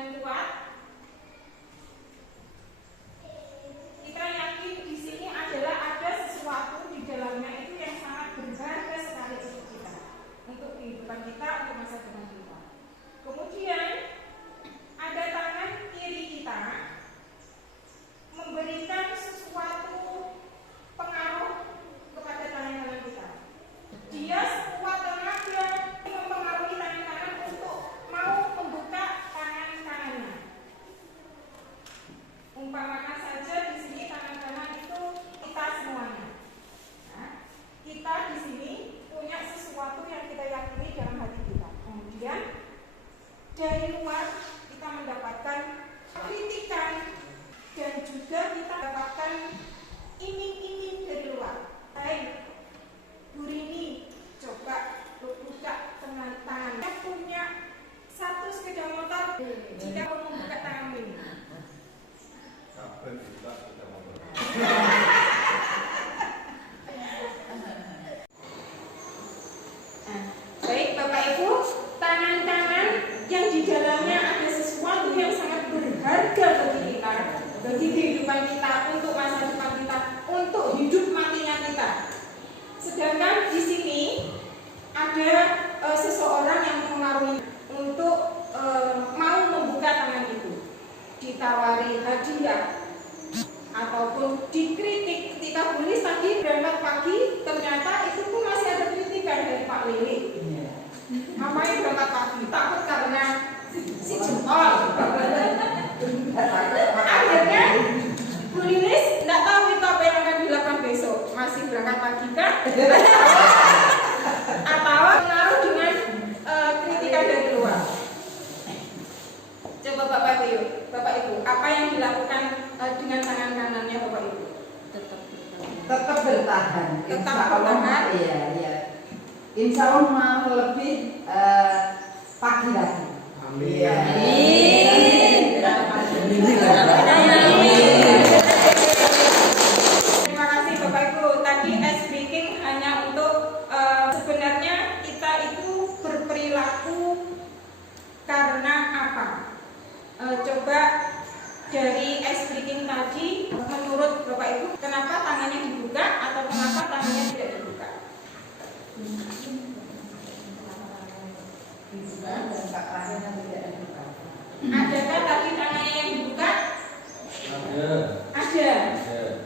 dengan kuat. Kita yakin di sini adalah ada sesuatu di dalamnya itu yang sangat berharga sekali untuk kita, untuk kehidupan kita, untuk masa depan kita. Kemudian ada tangan kiri kita memberikan sesuatu pengaruh kepada tangan kanan kita. Dia sekuat tenaga mempengaruhi tangan kanan untuk mau membuka tangan kanannya. Umpamakan saja di sini tangan kanan itu kita semuanya. Nah, kita di sini punya sesuatu yang kita yakini dalam hati kita. Kemudian dari luar kita mendapatkan kritikan dan juga kita dapatkan iming-iming dari luar. Hai, Bu Rini, coba buka tangannya, punya satu sepeda motor. Jika mau membuka tanganmu ini, baik Bapak Ibu, tangan-tangan yang di dalamnya ada sesuatu yang sangat berharga bagi kita, bagi kehidupan kita, untuk masa depan kita, untuk hidup matinya kita. Sedangkan di sini ada seseorang yang mempengaruhi untuk mau membuka tangan itu, ditawari hadiah ataupun dikritik. Ketika Bulis tadi berangkat pagi, ternyata itu pun masih ada kritikan dari Pak Lili. Ngapain berangkat pagi? Takut karena si jempol. Akhirnya Bu Lilis tidak tahu itu apa yang akan dilakukan besok. Masih berangkat pagi kan? Atau pengaruh dengan kritikan dari luar. Coba Bapak Ibu, apa yang dilakukan dengan tangan kanannya Bapak Ibu? Tetap bertahan. Tetap bertahan. Iya. Insya Allah mau lebih pagi lagi. Amin. Amin. Terima kasih Bapak Ibu. Tadi ice breaking hanya untuk sebenarnya kita itu berperilaku karena apa? Coba dari ice breaking tadi, menurut Bapak Ibu, kenapa tangannya dibuka atau kenapa tangannya tidak dibuka? Dibuka dan tangannya tidak dibuka. Adakah tadi tangannya yang dibuka? Ada.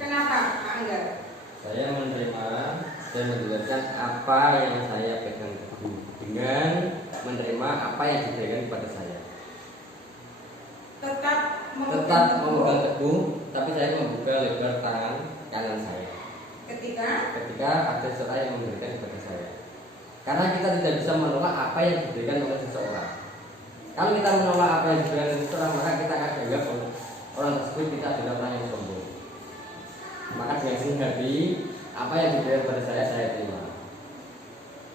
Kenapa, Pak Angga? Saya menerima dan menjelaskan apa yang saya pegang teguh dengan menerima apa yang diberikan kepada saya. Tetap Memegang teguh, tapi saya membuka lebar tangan kanan saya. ketika Ada seseorang yang memberikan kepada saya. Karena kita tidak bisa menolak apa yang diberikan oleh seseorang. Kalau kita menolak apa yang diberikan oleh seseorang, maka kita akan dianggap orang tersebut kita adalah orang yang sombong. Maka dengan senang hati, apa yang diberikan kepada saya terima.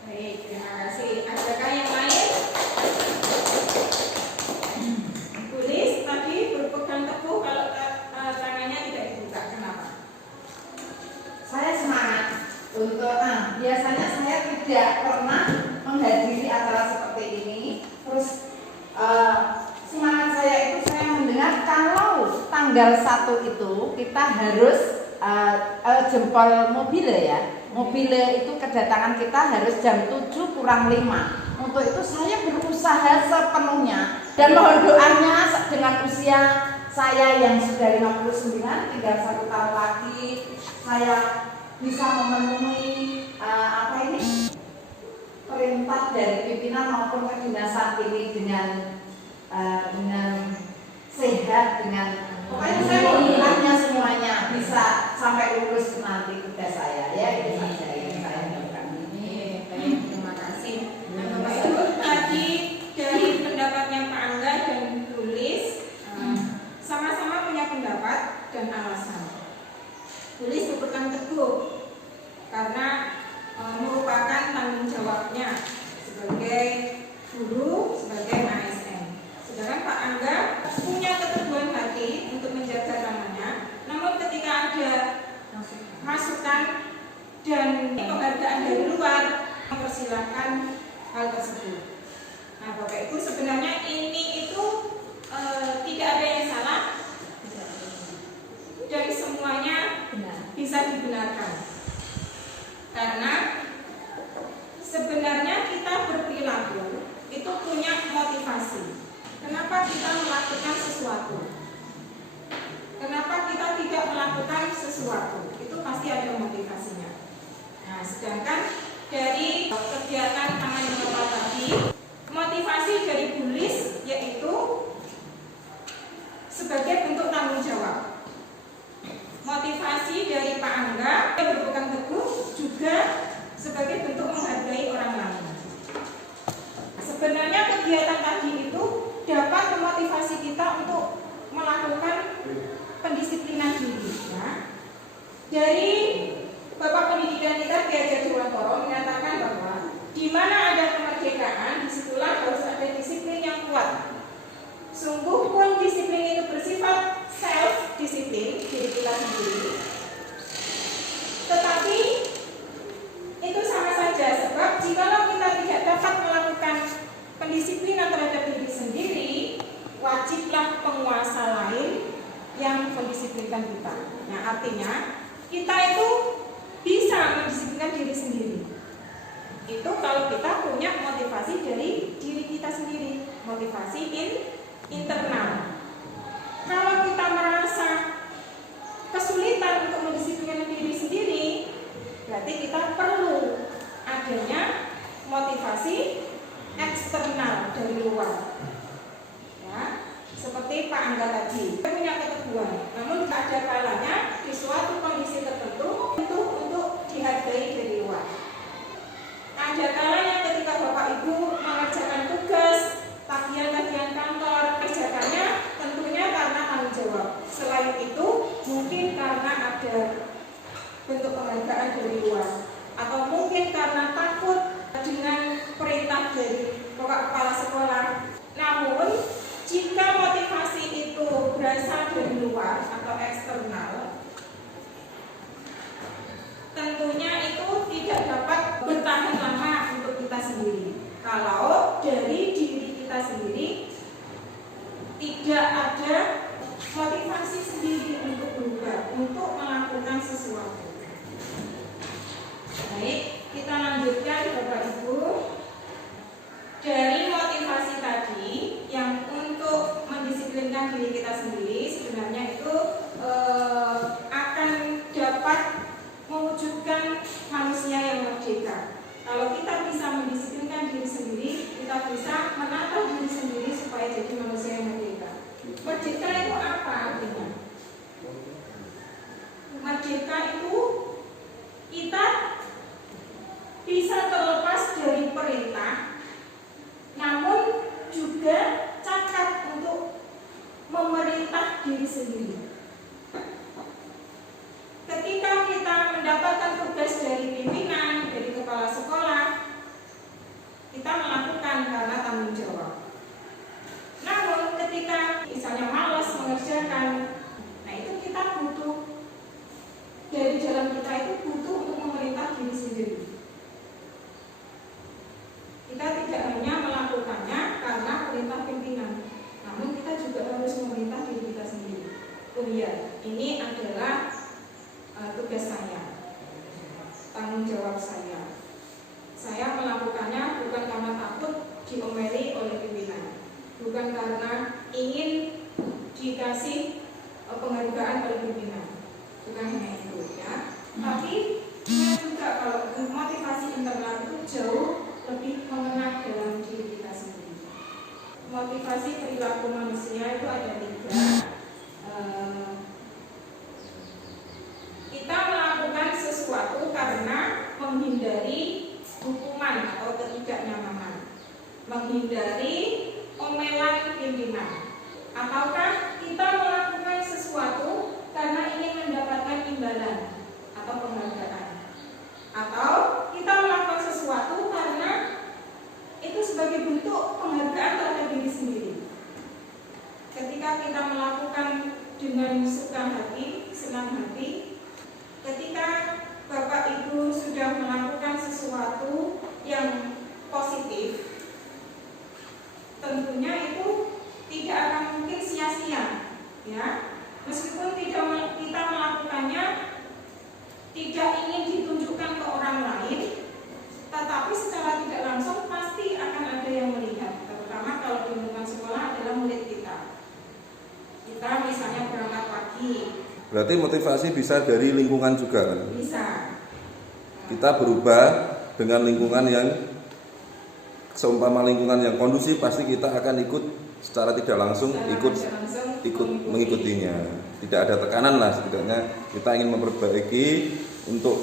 baik, terima kasih. Adakah yang lain? Bulis tadi berpegang teguh kalau tangannya tidak dibuka. Kenapa? Saya semangat untuk biasanya saya tidak pernah menghadiri acara seperti ini. Terus semangat saya itu saya mendengar kalau tanggal 1 itu kita harus jempol mobile ya. Mobile itu kedatangan kita harus jam 7 kurang 5. Untuk itu saya berusaha sepenuhnya dan mohon doanya dengan usia saya yang sudah 59, tinggal 1 tahun lagi saya bisa memenuhi perintah dari pimpinan maupun kedinasan ini dengan sehat, dengan pokoknya saya menghilangnya semuanya bisa sampai lulus nanti tugas saya ya. Itu saja yang saya lakukan. Baik, terima kasih. Bapak Ibu, tadi dari pendapatnya Pak Angga dan Bulis sama-sama punya pendapat dan alasan. Bulis berpegang teguh karena merupakan tanggung jawabnya sebagai guru, sebagai ASN. Sedangkan Pak Angga punya keteguhan hati untuk menjaga namanya. Namun ketika ada masukan dan penghargaan dari luar, mempersilahkan hal tersebut. Nah, Bapak Ibu, sebenarnya ini itu pendisiplinan diri. Ya. Dari Bapak Pendidikan kita Ki Hajar Dewantara menyatakan bahwa di mana ada kemerdekaan, disitulah harus ada disiplin yang kuat. Sungguh pun disiplin itu bersifat self disiplin diri kita sendiri. Tetapi itu sama saja, sebab jikalau kita tidak dapat melakukan pendisiplinan terhadap diri sendiri, wajiblah penguasa lain yang mendisiplinkan kita. Nah, artinya kita itu bisa mendisiplinkan diri sendiri. Itu kalau kita punya motivasi dari diri kita sendiri, motivasi internal. Kalau kita merasa kesulitan untuk mendisiplinkan diri sendiri, berarti kita perlu adanya motivasi eksternal dari luar. Ya, seperti Pak Angga tadi, kita punya keteguhan, namun ada kalanya di suatu kondisi tertentu untuk dihargai dari luar. Ada kalanya ketika Bapak Ibu mengerjakan tugas, tagihan-tagihan kantor, kerjakannya tentunya karena tanggung jawab. Selain itu, mungkin karena ada bentuk penghargaan dari luar, atau mungkin karena takut dengan perintah dari Bapak Kepala Sekolah. Namun, jika motivasi itu berasal dari luar atau eksternal, tentunya itu tidak dapat bertahan lama untuk kita sendiri. Kalau dari diri kita sendiri tidak ada motivasi sendiri untuk berubah, untuk melakukan sesuatu. Baik, kita lanjutkan Bapak Ibu. Dari motivasi tadi yang untuk mendisiplinkan diri kita sendiri, sebenarnya itu akan dapat mewujudkan manusia yang merdeka. Kalau kita bisa mendisiplinkan diri sendiri, kita bisa menata diri sendiri supaya jadi manusia yang merdeka. Merdeka itu apa artinya? Merdeka itu kita bisa terlepas dari perintah, namun juga cakap untuk memerintah diri sendiri. Ketika kita mendapatkan tugas dari pimpinan, dari kepala sekolah, kita melakukan karena tanggung jawab. Namun ketika misalnya malas mengerjakan, nah itu kita butuh, dari dalam kita itu butuh untuk memerintah diri sendiri. Kita tidak hanya melakukannya karena perintah pimpinan, namun kita juga harus memerintah diri kita sendiri. Oh iya, ini adalah tugas saya, tanggung jawab saya. Saya melakukannya bukan karena takut diomeli oleh pimpinan, bukan karena ingin dikasih penghargaan oleh pimpinan, bukan hanya itu ya. Tapi juga kalau motivasi internal itu jauh lebih mengena dalam diri kita sendiri. Motivasi perilaku manusia itu ada 3. Kita melakukan sesuatu karena menghindari hukuman atau ketidaknyamanan, menghindari omelan pimpinan, ataukah kita melakukan sesuatu karena ingin mendapatkan imbalan atau penghargaan, atau kita melakukan sesuatu karena itu sebagai bentuk penghargaan terhadap diri sendiri. Ketika kita melakukan dengan suka hati, senang hati, ketika Bapak Ibu sudah melakukan sesuatu yang positif, tentunya itu tidak akan mungkin sia-sia, ya. Meskipun kita melakukannya tidak ingin ditunjukkan ke orang lain, tetapi secara tidak langsung pasti akan ada yang melihat, terutama kalau di lingkungan sekolah adalah murid kita. Kita misalnya berangkat pagi. Berarti motivasi bisa dari lingkungan juga kan? Bisa. Kita berubah dengan lingkungan yang seumpama lingkungan yang kondusif, pasti kita akan ikut secara tidak langsung ikut mengikutinya. Tidak ada tekanan lah, setidaknya kita ingin memperbaiki untuk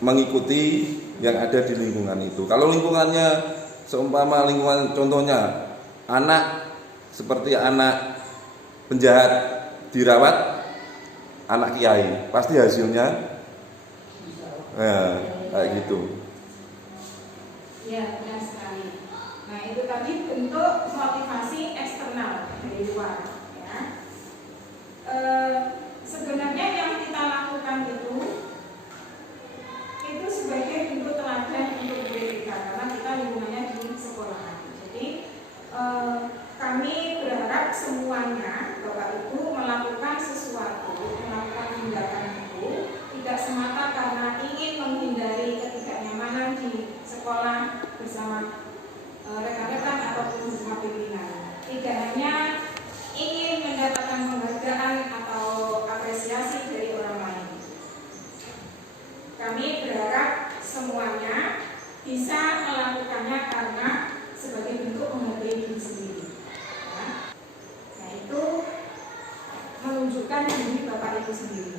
mengikuti yang ada di lingkungan itu. Kalau lingkungannya seumpama lingkungan, contohnya anak seperti anak penjahat, dirawat anak kiai, pasti hasilnya kayak gitu. Ya, benar sekali. Nah, itu tadi bentuk motivasi eksternal dari luar. Ya. Sebenarnya yang kita lakukan itu sebagai bentuk teladan untuk murid kita, karena kita lingkungannya di sekolah. Jadi kami berharap semuanya Bapak Ibu melakukan sesuatu, melakukan tindakan itu tidak semata karena ingin menghindari ketidaknyamanan di sekolah bersama rekan-rekan ataupun bersama pimpinan. Tidak hanya ingin mendapatkan penghargaan atau apresiasi dari orang lain. Kami berharap semuanya bisa melakukannya karena sebagai bentuk menghargai diri sendiri. Ya. Nah, itu menunjukkan diri Bapak Ibu sendiri.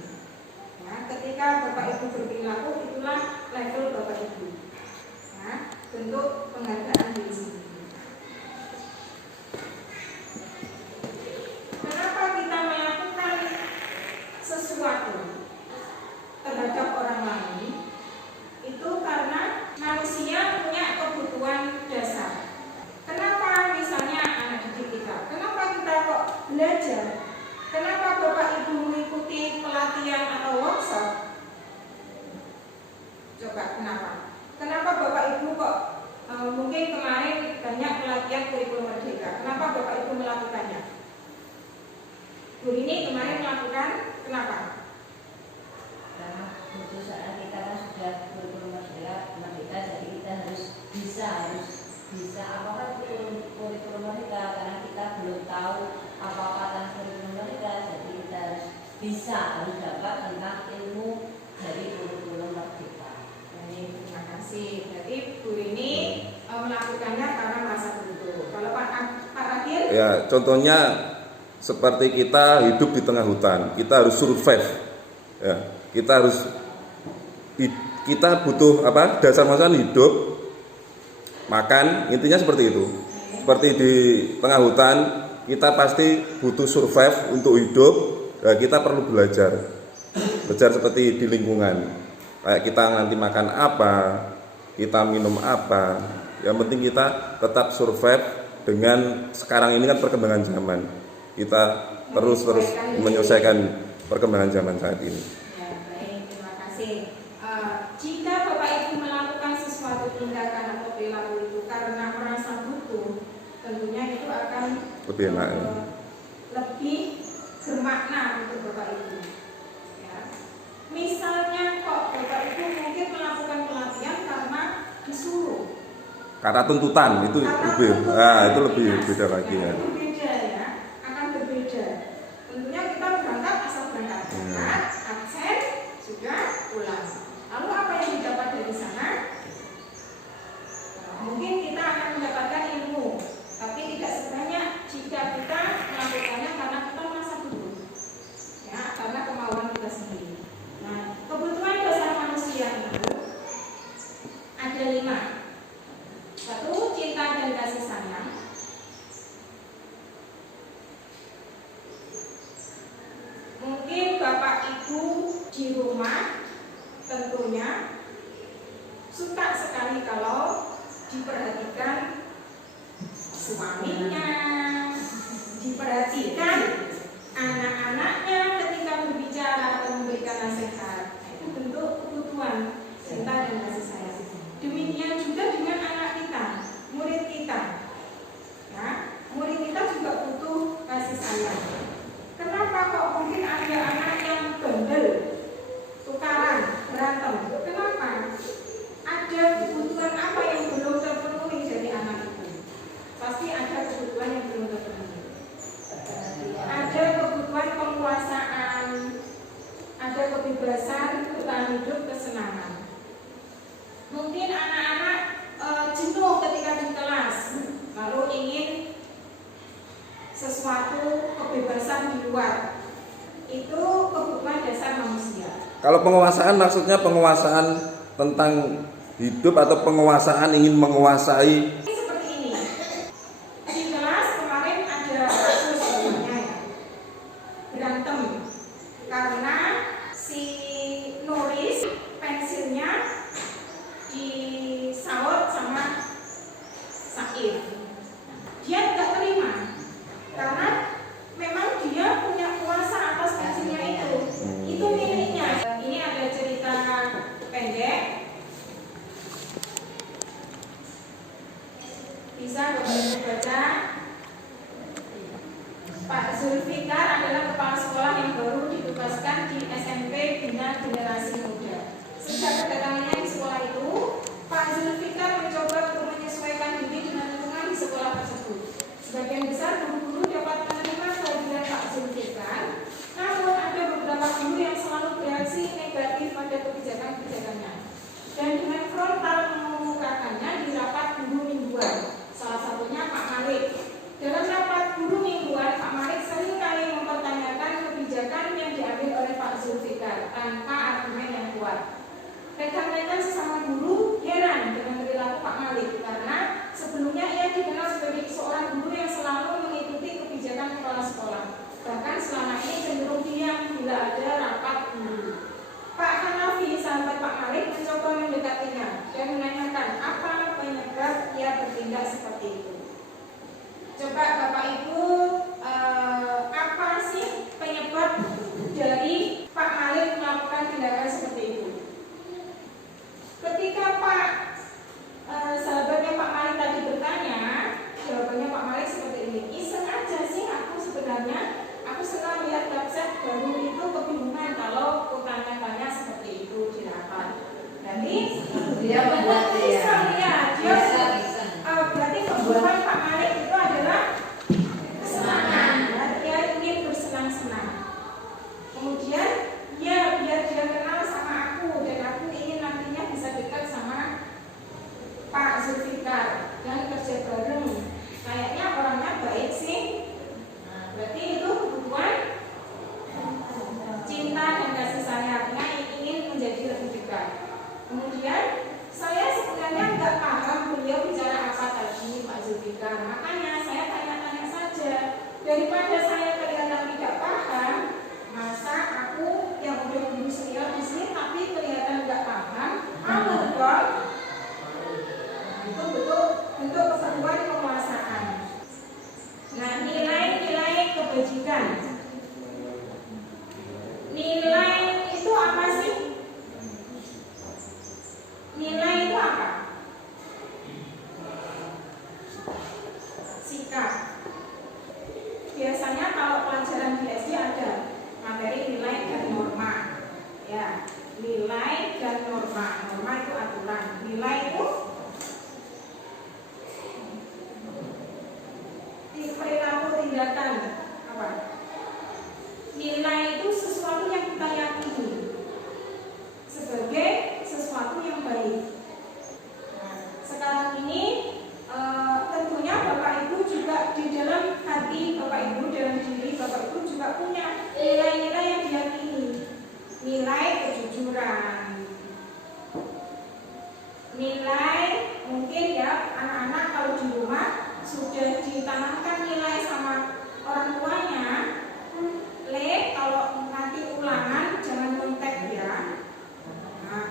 Ya, ketika Bapak Ibu berperilaku, itulah level Bapak Ibu. Ya, bentuk penghargaan diri sendiri. Kenapa kita melakukan sesuatu terhadap orang lain? Itu karena manusia punya kebutuhan dasar. Kenapa misalnya anak didik kita? Kenapa kita kok belajar? Kenapa Bapak Ibu mengikuti pelatihan atau workshop? Coba kenapa? Kenapa Bapak Ibu kok mungkin kemarin banyak pelatihan kurikulum merdeka? Kenapa Bapak Ibu melakukannya? Bu ini kemarin melakukan, kenapa? Karena butuh saat kita kan sudah kurikulum merdeka, jadi kita harus bisa apakah kurikulum merdeka, karena kita belum tahu apa-apa tentang kurikulum merdeka, jadi kita harus dapat tentang ilmu dari kurikulum merdeka. Terima kasih. Berarti Bu ini melakukannya karena merasa butuh. Kalau Pak Akhil? Ya, contohnya seperti kita hidup di tengah hutan, kita harus survive. Ya, kita butuh apa? Dasar masalah hidup, makan, intinya seperti itu. Seperti di tengah hutan, kita pasti butuh survive untuk hidup. Ya, kita perlu belajar seperti di lingkungan. Kayak kita nanti makan apa, kita minum apa. Yang penting kita tetap survive dengan sekarang ini kan perkembangan zaman. Kita terus menyelesaikan perkembangan zaman saat ini. Ya, baik, terima kasih. Jika Bapak Ibu melakukan sesuatu tindakan atau perilaku itu karena merasa butuh, tentunya itu akan Lebih enak. lebih bermakna untuk Bapak Ibu. Ya. Misalnya kok Bapak Ibu mungkin melakukan pelatihan karena disuruh. Karena tuntutan itu lebih beda lagi ya. Itu beda ya, akan berbeda. Tentunya kita berangkat asal berangkat, absen sudah pulang. Lalu apa yang didapat dari sana? Mungkin kita akan mendapatkan ilmu, tapi tidak sebanyak jika kita melakukannya karena kita merasa butuh, ya, karena kemauan kita sendiri. Nah, kebutuhan dasar manusia itu ada 5. 1, cinta dan kasih sayang. Mungkin Bapak Ibu di rumah tentunya suka sekali kalau diperhatikan suaminya, diperhatikan anak-anaknya ketika berbicara atau memberikan nasihat. Itu bentuk kebutuhan cinta dan kasih sayang. Demikian juga dengan anak kita, murid kita. Ya, murid kita juga butuh kasih sayang. Kenapa kok mungkin ada anak yang bandel, tukaran, berantem? Kenapa? Ada kebutuhan apa yang belum terpenuhi dari anak itu? Pasti ada kebutuhan yang belum terpenuhi. Ada kebutuhan penguasaan, ada kebebasan, bertahan hidup, kesenangan. Mungkin anak-anak jenuh ketika di kelas, lalu ingin sesuatu kebebasan di luar. Itu kebutuhan dasar manusia. Kalau penguasaan maksudnya penguasaan tentang hidup atau penguasaan ingin menguasai. Seperti ini. Di kelas kemarin ada kasus ya, berantem Zulfikar adalah kepala sekolah yang baru ditugaskan di SMP Bina Generasi Muda. Sejak kedatangannya di sekolah itu, Pak Zulfikar mencoba untuk menyesuaikan diri dengan lingkungan di sekolah tersebut. Sebagian besar guru-guru dapat menerima kehadiran Pak Zulfikar, namun ada beberapa guru yang selalu bereaksi negatif pada kebijakan-kebijakannya dan dengan frontal mengemukakannya di rapat guru mingguan. Salah satunya Pak Malik. Dalam rapat guru mingguan, Pak Malik seringkali mempertanyakan kebijakan yang diambil oleh Pak Zulfikar tanpa argumen yang kuat. Rekan-rekan sesama guru heran dengan perilaku Pak Malik karena sebelumnya ia dikenal sebagai seorang guru yang selalu mengikuti kebijakan kepala sekolah. Bahkan selama ini cenderung diam bila ada rapat guru. Pak Hanafi, sahabat Pak Malik, mencoba mendekatinya dan menanyakan apa penyebab ia bertindak seperti itu. Coba Bapak Ibu, apa sih penyebab dari Pak Malik melakukan tindakan seperti itu? Ketika sahabatnya Pak Malik tadi bertanya, jawabannya Pak Malik seperti ini. Iseng aja sih aku sebenarnya, aku senang lihat website baru itu kebingungan kalau tanya-tanya seperti itu di rapat. Jadi Dia membuat iseng ya, dia Bisa. berarti kebutuhan Pak Malik itu adalah kesenangan. Ya, dia ingin bersenang-senang. Kemudian ya biar dia kenal sama aku dan aku ingin nantinya bisa dekat sama Pak Zulfikar dan kerja bareng. Kayaknya orangnya baik sih. Nah, berarti itu kebutuhan cinta dan kasih sayangnya ingin menjadi lebih dekat. Kemudian saya sebenarnya nggak paham beliau bicara apa tadi Pak Zulfikar. Makanya saya tanya-tanya saja. Daripada saya kelihatan tidak paham, masa aku yang udah guru senior di sini tapi kelihatan nggak paham, dong. Nah, itu bentuk kesatuan penguasaan. Nah, nilai-nilai kebajikan. Nilai itu apa sih? Nilai itu apa? Sikap. Biasanya kalau pelajaran di SD ada materi nilai dan norma. Ya, nilai dan norma. Norma itu aturan. Nilai itu perilaku tindakan. Apa? Nilai itu sesuatu yang kita yakini sebagai sesuatu yang baik. Nah, sekarang ini tentunya Bapak Ibu juga di dalam hati Bapak Ibu, dalam diri Bapak Ibu juga punya nilai-nilai yang diyakini. Nilai kejujuran, nilai mungkin ya anak-anak kalau di rumah sudah ditanamkan nilai sama orang tuanya. Kalau nanti ulangan jangan nyontek ya. Nah,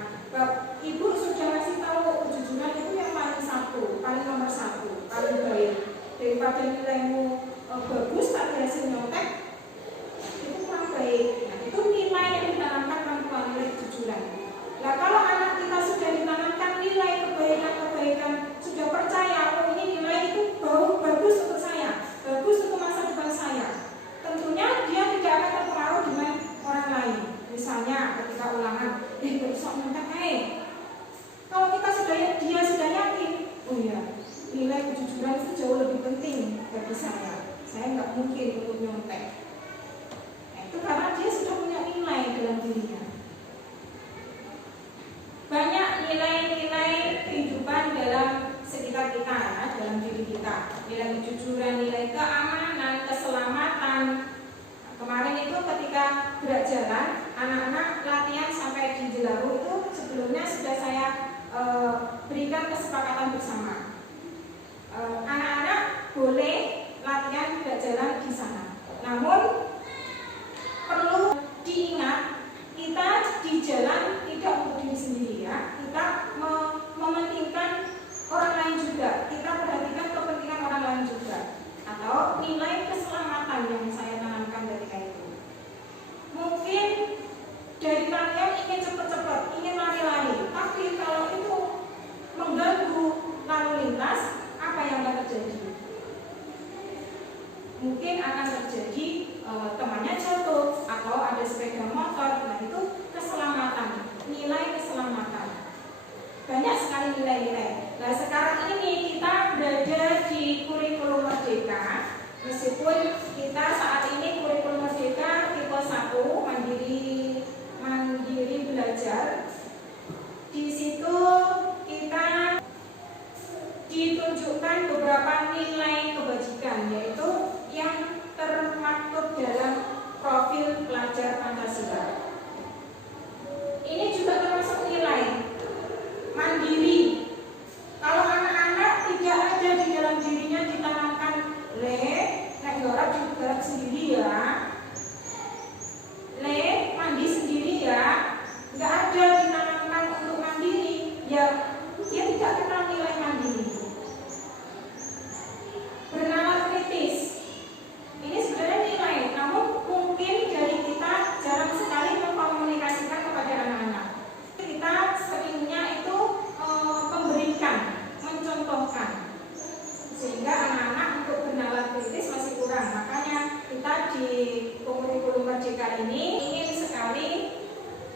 Ibu sudah kasih tahu kejujuran itu yang paling satu, paling nomor satu, paling baik. Daripada nilaimu bagus tapi hasil nyontek itu kurang baik. Nah, itu nilai yang ditanamkan orang tua, nilai kejujuran. Nah, kalau anak kita sudah ditanamkan nilai kebaikan-kebaikan, sudah percaya oh ini nilai itu bagus untuk saya, bagus untuk masa depan saya. Tentunya dia tidak akan terpengaruh dengan orang lain. Misalnya ketika ulangan, besok nyontek kalau dia sudah yakin, oh ya nilai kejujuran itu jauh lebih penting bagi saya nggak mungkin untuk nyontek. Nah, itu karena dia sudah punya nilai dalam dirinya. Banyak nilai-nilai kehidupan dalam sekitar kita ya, dalam diri kita. Nilai kejujuran, nilai keamanan, keselamatan. Nah, kemarin itu ketika gerak jalan, anak-anak latihan sampai di Jelaru itu sebelumnya sudah saya berikan kesepakatan bersama. Anak-anak boleh latihan gerak jalan di sana. Namun perlu diingat kita di jalan tidak untuk diri sendiri ya. Kita mementingkan orang lain juga. Kita perhatikan kepentingan orang lain juga. Atau nilai keselamatan yang saya tanamkan ketika itu. Mungkin dari kalian ingin cepat-cepat, ingin lari-lari, tapi kalau itu mengganggu lalu lintas, apa yang akan terjadi? mungkin akan terjadi temannya jatuh atau ada sepeda motor. Nah, itu keselamatan, nilai keselamatan. Banyak sekali nilai-nilai. Nah, sekarang ini kita berada di kurikulum Merdeka. Meskipun kita saat ini kurikulum Merdeka tipe 1 mandiri belajar. Di situ kita ditunjukkan beberapa nilai kebajikan, yaitu yang termaktub dalam profil pelajar Pancasila. Ini juga termasuk nilai mandiri. Kalau anak-anak tidak ada di dalam dirinya ditanamkan nek garap juga garap sendiri ya, mandi sendiri ya, nggak ada ditanamkan untuk mandiri, ya dia tidak kenal nilai mandiri. Bernalar kritis, ini sebenarnya nilai, namun mungkin dari kita jarang sekali mengkomunikasikan kepada anak-anak. Kita seringnya itu memberikan, mencontohkan, sehingga anak-anak untuk bernalar kritis masih kurang. Makanya kita di kurikulum Merdeka ini ingin sekali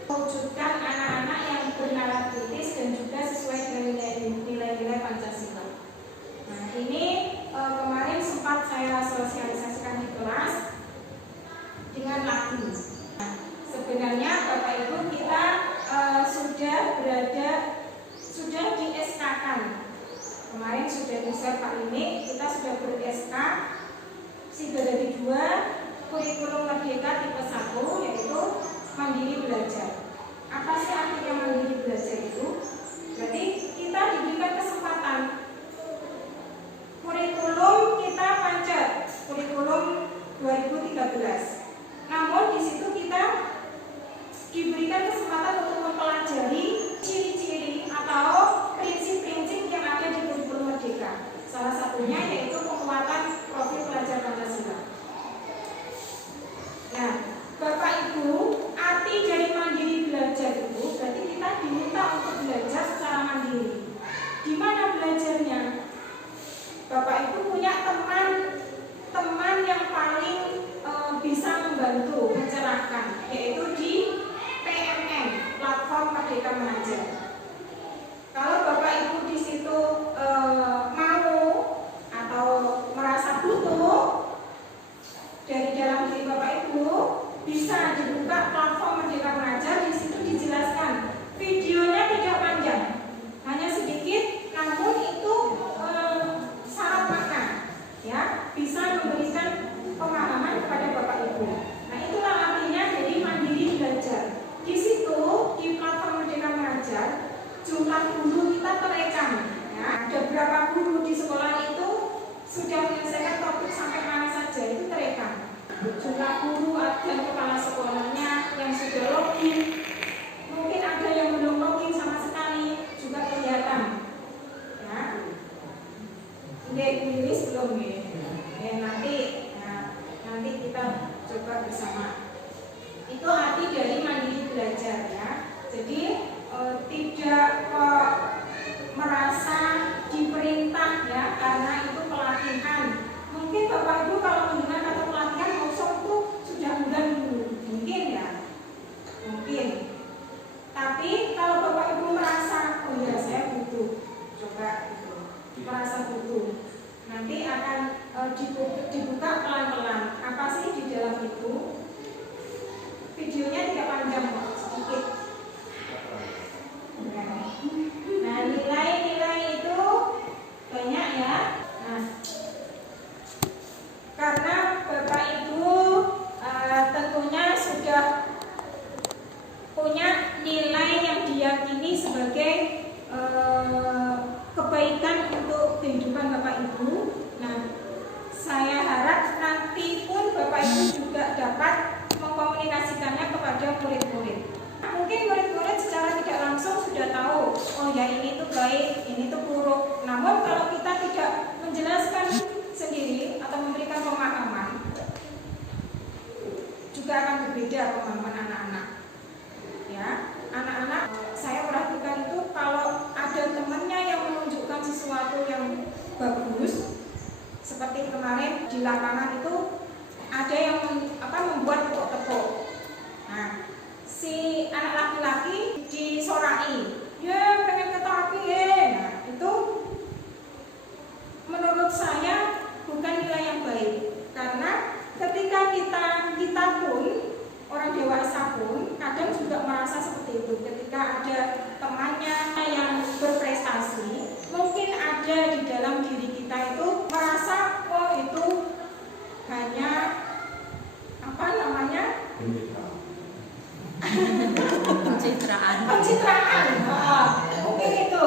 mewujudkan anak-anak yang bernalar kritis dan juga sesuai dengan nilai-nilai Pancasila. Nah, ini kemarin sempat saya sosialisasikan di kelas dengan lagu. Nah, sebenarnya Bapak Ibu kita sudah di SK-kan. Kemarin sudah di-share Pak Limik, kita sudah ber-SK Sigadadi 2 kurikulum Merdeka tipe 1, yaitu mandiri belajar. Apa sih artinya mandiri belajar itu? Berarti kita diberikan kesempatan. Kurikulum kita pancet, kurikulum 2013. Namun di situ kita diberikan kesempatan untuk mempelajari ciri-ciri atau prinsip-prinsip yang ada di kurikulum Merdeka. Salah satunya yaitu penguatan profil pelajar Pancasila. Nah, Bapak Ibu, arti dari mandiri belajar itu berarti kita diminta untuk belajar secara mandiri. Di mana belajarnya? Bapak Ibu punya teman yang paling bisa membantu, mencerahkan, yaitu di PMM, Platform Merdeka Mengajar. Kalau Bapak Ibu di situ mau atau merasa butuh dari dalam diri Bapak Ibu, bisa dibuka Platform Merdeka Mengajar. Di situ dijelaskan, videonya tidak panjang, hanya sedikit, namun itu syarat makna, ya, bisa memberikan pemahaman kepada Bapak Ibu. Nah, itulah artinya jadi mandiri belajar. Di situ di Platform Merdeka Mengajar jumlah guru kita terekam, ya. Ada berapa guru di sekolah itu sudah menyelesaikan topik sampai mana saja, itu terekam. Jumlah guru dan kepala sekolahnya yang sudah login, mungkin ada yang belum login sama sekali, juga kelihatan, ya. Ini rilis belum ya? Nanti kita coba bersama. Itu arti dari mandiri belajar, ya. Jadi tidak merasa diperintah, ya, karena itu pelatihan. Mungkin Bapak Ibu kalau mendengar kata pelatihan kosong itu sudah bulan dulu, mungkin ya, mungkin. Tapi kalau Bapak Ibu merasa, oh ya saya butuh, coba itu, merasa butuh, nanti akan dibuka pelan-pelan. Apa sih di dalam itu? Videonya tidak panjang kok, sedikit. Nah, nilai-nilai itu banyak ya. Nah, karena Bapak Ibu tentunya sudah punya nilai yang diyakini sebagai kebaikan untuk kehidupan Bapak Ibu. Nah, saya harap nanti pun Bapak Ibu juga dapat mengkomunikasikannya kepada murid-murid. Mungkin murid-murid secara tidak langsung sudah tahu, oh ya ini tuh baik, ini tuh buruk. Namun kalau kita tidak menjelaskan sendiri atau memberikan pemahaman, juga akan berbeda pemahaman anak-anak. Ya, anak-anak saya perhatikan itu kalau ada temannya yang menunjukkan sesuatu yang bagus, seperti kemarin di lapangan itu ada yang membuat tepuk-tepuk. Nah, si anak laki-laki disorai, ya pengen kata api ya. Nah, itu menurut saya bukan nilai yang baik, karena ketika kita pun orang dewasa pun kadang juga merasa seperti itu. Ketika ada temannya yang berprestasi, mungkin ada di dalam diri kita itu merasa oh itu hanya Pencitraan. Mungkin itu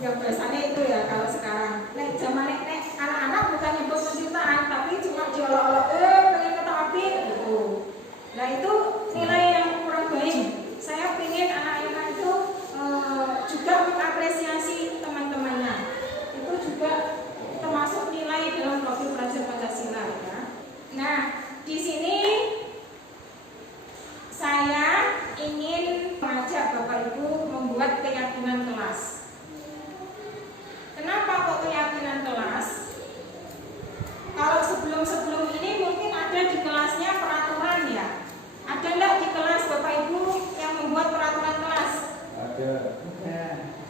ya biasanya itu ya kalau sekarang. Zaman anak-anak bukan nyebut pencitraan, tapi cuma diolok-olok pengen kata api gitu. Nah itu nilai yang kurang baik. Saya ingin anak-anak itu juga mengapresiasi teman-temannya. Itu juga termasuk nilai dalam profil pelajar Pancasila ya. Nah di sini saya ingin mengajak Bapak Ibu membuat keyakinan kelas. Kenapa kok keyakinan kelas? Kalau sebelum ini mungkin ada di kelasnya peraturan ya. Ada nggak di kelas Bapak Ibu yang membuat peraturan kelas? Ada.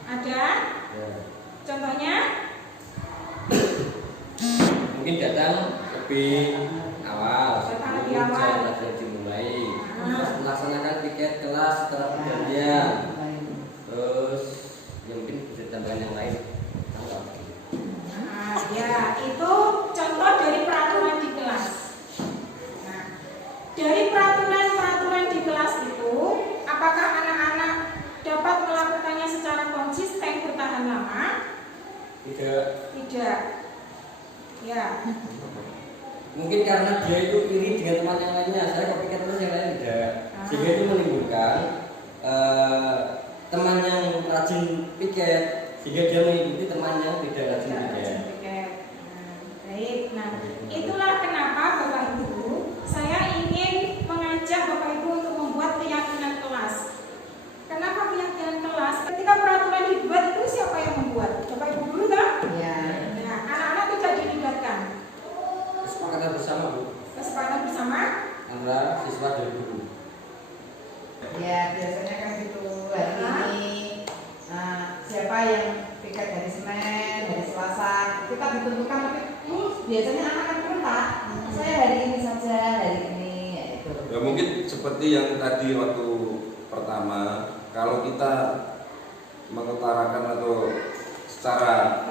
Ada? Ya. Contohnya? Mungkin datang lebih awal. Datang lebih awal. Sudah dimulai. Melaksanakan piket kelas setelah pergantian. Terus ya mungkin bisa tambahan yang lain. Nah, ya itu contoh dari peraturan di kelas. Nah, dari peraturan di kelas itu, apakah anak-anak dapat melakukannya secara konsisten bertahan lama? Tidak. Ya. Mungkin karena dia itu iri dengan teman yang lainnya, saya kok pikir terus yang lain tidak. Sehingga itu menimbulkan teman yang rajin piket, sehingga dia mengikuti teman yang tidak rajin piket. Baik. Nah, itulah kenapa Bapak Ibu, saya ingin mengajak Bapak Ibu untuk membuat keyakinan kelas. Kenapa keyakinan kelas? Ketika peraturan dibuat itu siapa yang membuat? Bapak Ibu dulu kan? Ya. Nah, anak-anak tidak dilibatkan. Kesepakatan bersama, Bu. Kesepakatan bersama Antara siswa dan guru. Ya biasanya kan gitu. Hari ini siapa yang piket dari Senin, dari Selasa, kita ditentukan, tapi biasanya anak kan berentak. Saya hari ini saja, hari ini ya itu. Ya mungkin seperti yang tadi waktu pertama, kalau kita mengutarakan atau secara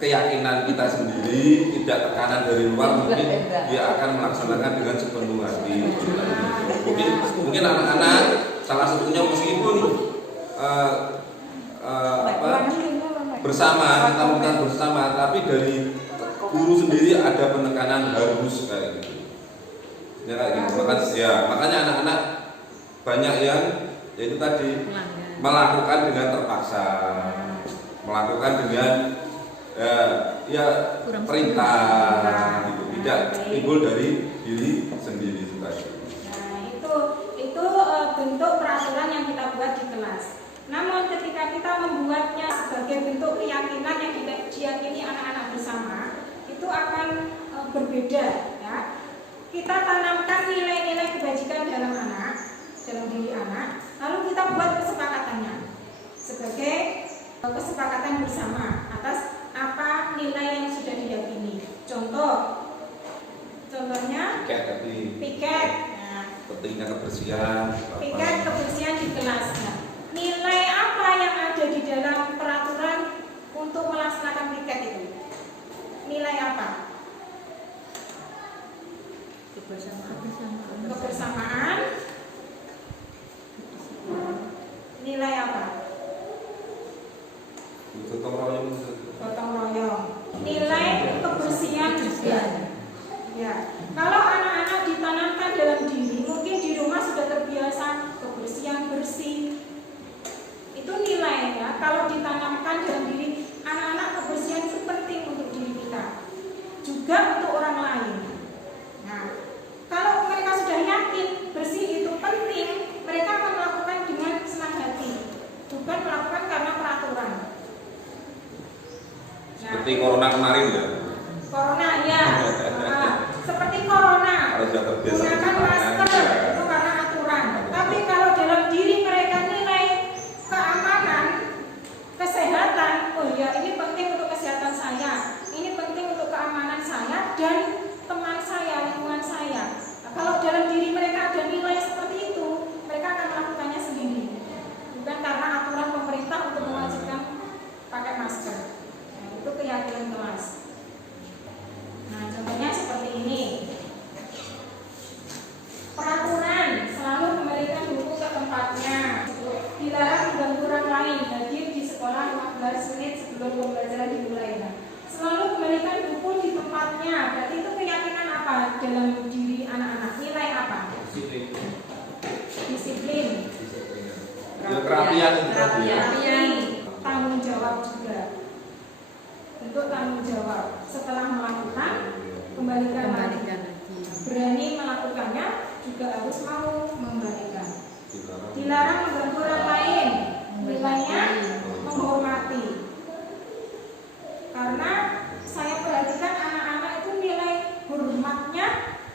keyakinan kita sendiri, tidak tekanan dari luar, mungkin dia akan melaksanakan dengan sepenuh hati. Mungkin anak-anak salah satunya meskipun bersama, kita melakukan bersama, tapi dari guru sendiri ada penekanan harus kayak gitu. Ya kayak gitu. Makanya anak-anak banyak yang yaitu tadi melakukan dengan terpaksa, melakukan dengan perintah, gitu. Tidak timbul dari diri sendiri juga. Nah, itu bentuk peraturan yang kita buat di kelas. Namun ketika kita membuatnya sebagai bentuk keyakinan yang diyakini anak-anak bersama, itu akan berbeda ya. Kita tanamkan nilai-nilai kebajikan dalam diri anak, lalu kita buat kesepakatannya sebagai kesepakatan bersama atas apa nilai yang sudah diyakini. Contohnya piket. Nah, pentingnya kebersihan. Piket kebersihan di kelas. Nah, nilai apa yang ada di dalam peraturan untuk melaksanakan piket itu? Nilai apa? Kebersamaan. Nilai apa? Gotong royong. Nilai kebersihan juga. Ya, kalau anak-anak ditanamkan dalam diri, mungkin di rumah sudah terbiasa kebersihan bersih. Itu nilai ya. Kalau ditanamkan dalam diri anak-anak, kebersihan itu penting untuk diri kita, juga untuk orang lain. Nah, kalau mereka sudah yakin bersih itu penting, mereka akan melakukan dengan senang hati, bukan melakukan karena peraturan. Seperti corona kemarin ya. Corona ya. Seperti corona perapian itu tadi ya. Perapian, tanggung jawab juga. Bentuk tanggung jawab. Setelah melakukan, kembalikan lagi. Berani melakukannya juga harus mau memberikan. Dilarang mengganggu orang lain. Nilainya menghormati. Karena saya perhatikan anak-anak itu nilai hormatnya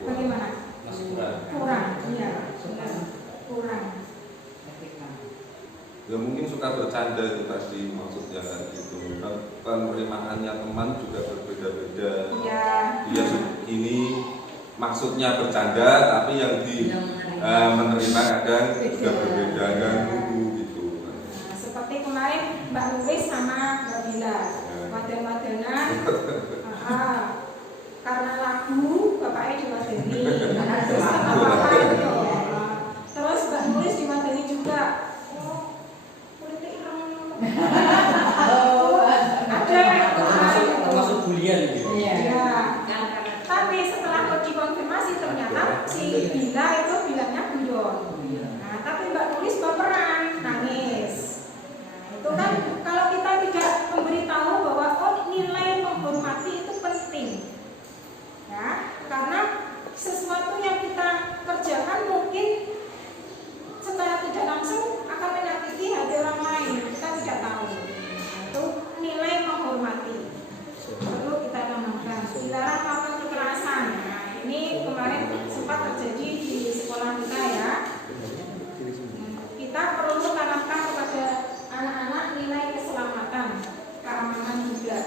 bagaimana? Kurang. Iya, benar. Kurang. Ya mungkin suka bercanda itu tadi maksudnya kan gitu. Kan penerimaannya teman juga berbeda-beda. Iya. Dia ini maksudnya bercanda tapi yang menerima kadang juga berbeda dan gitu. Nah, seperti kemarin Mbak Luwis sama Mbak Bila, wadan-wadanan. Karena lagu bapaknya diwadani. Terus apa-apa gitu. Terus Mbak Luwis diwadani juga. Termasuk bulian gitu. Ya. Tapi setelah dikonfirmasi ternyata si Bila itu bilangnya guyon. Nah, tapi Mbak Tulis baperan, nangis. Nah, itu kan kalau kita tidak memberitahu bahwa oh nilai menghormati itu penting. Ya, karena sesuatu yang kita kerjakan mungkin secara tidak langsung akan menyakiti hati orang lain. Kita tidak tahu. Nah, itu nilai menghormati. Perlu kita tanamkan. Dilarang melakukan kekerasan. Nah, ini kemarin sempat terjadi di sekolah kita ya. Kita perlu tanamkan kepada anak-anak nilai keselamatan, keamanan juga,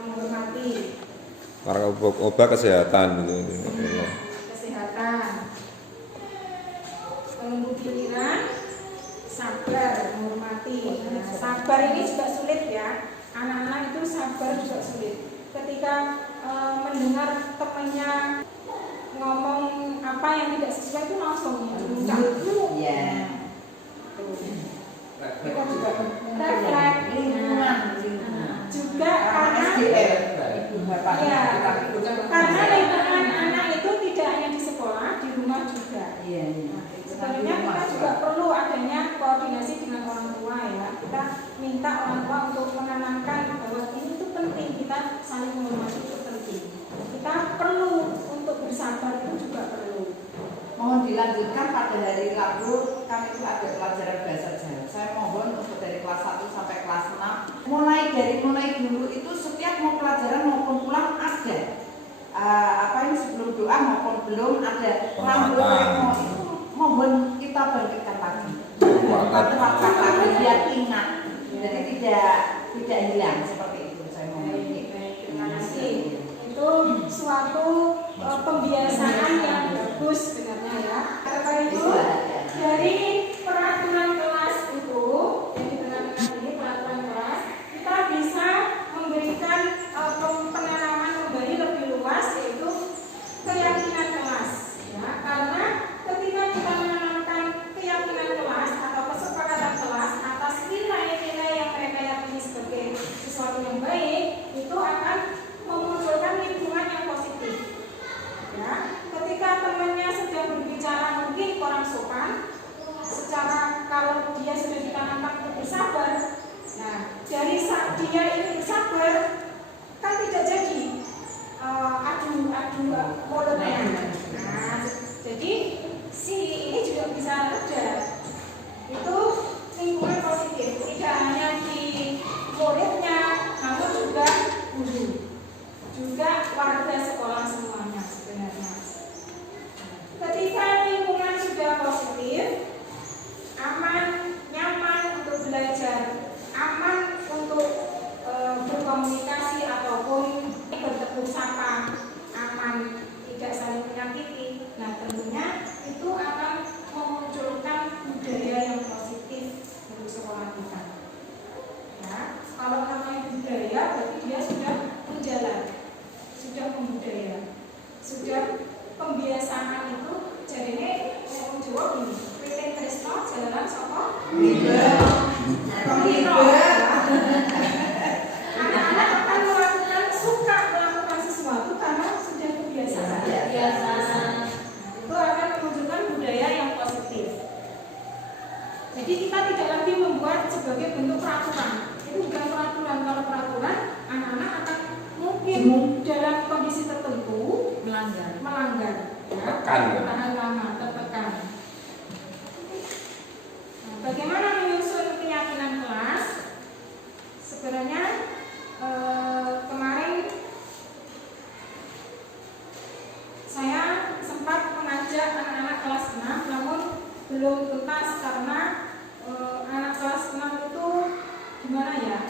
menghormati. Para obat kesehatan gitu. Kesehatan. Menunggu giliran, sabar, menghormati. Nah, sabar ini juga sulit ya. Anak-anak itu sabar juga sulit. Ketika mendengar temannya ngomong apa yang tidak sesuai itu langsung Iya. kita juga refleks. Lingkungan. Juga karena Ibu bapak ya, kita karena lingkungan anak itu tidak hanya di sekolah, di rumah juga. Iya. Sebenarnya kita juga perlu adanya koordinasi dengan orang tua ya. Kita minta orang tua untuk menanamkan bahwa ini itu penting, kita saling menghormati itu penting. Kita perlu untuk bersabar itu juga perlu. Mohon dilanjutkan pada hari Rabu kan itu ada pelajaran bahasa Jawa. Saya mohon untuk dari kelas 1 sampai kelas 6 mulai dulu itu setiap mau pelajaran maupun pulang ada apa ini sebelum doa maupun belum ada rambut remo itu mohon kita bangkitkan lagi. Kuat-kuat lagi biar ingat. Jadi tidak hilang seperti itu saya mohon. Terima kasih. Itu suatu pembiasaan yang bagus sebenarnya ya. Karena itu dari peraturan kelas itu, jadi benar-benar ini peraturan kelas, kita bisa memberikan penanaman kembali lebih luas yaitu keyakinan kelas. Ya, karena ketika kita menanamkan keyakinan kelas atau kesepakatan kelas atas nilai-nilai yang mereka yakini sebagai sesuatu yang baik, itu akan memunculkan lingkungan yang positif. Ya, ketika temannya sedang berbicara mungkin kurang sopan, secara kalau dia sudah ditanamkan untuk bersabar, nah dari dia itu bersabar kan tidak jadi adu mulutnya. Nah, jadi si ini juga bisa reda. Itu lingkungan positif, tidak hanya di muridnya, namun juga guru, juga warga sekolah semuanya sebenarnya. Ketika lingkungan sudah positif, aman, nyaman untuk belajar, aman untuk berkomunikasi ataupun bertegur sapa, aman, tidak saling menyakiti. Nah, tentunya itu akan memunculkan budaya yang positif untuk sekolah kita. Ya, kalau namanya budaya berarti dia sudah berjalan, sudah membudaya, sudah pembiasaan itu. Jadi ini orang Jawa ini, Pritin Trisno jalanan soko. Anak-anak akan melakukan suka melakukan sesuatu karena sudah kebiasaan. Itu akan menunjukkan budaya yang positif. Jadi kita tidak melanggar, ya, Tertekan, ya. tahan lama, tertekan. Nah, bagaimana menyusun keyakinan kelas? Sebenarnya kemarin saya sempat mengajak anak-anak kelas 6, namun belum tuntas karena anak kelas 6 itu gimana ya?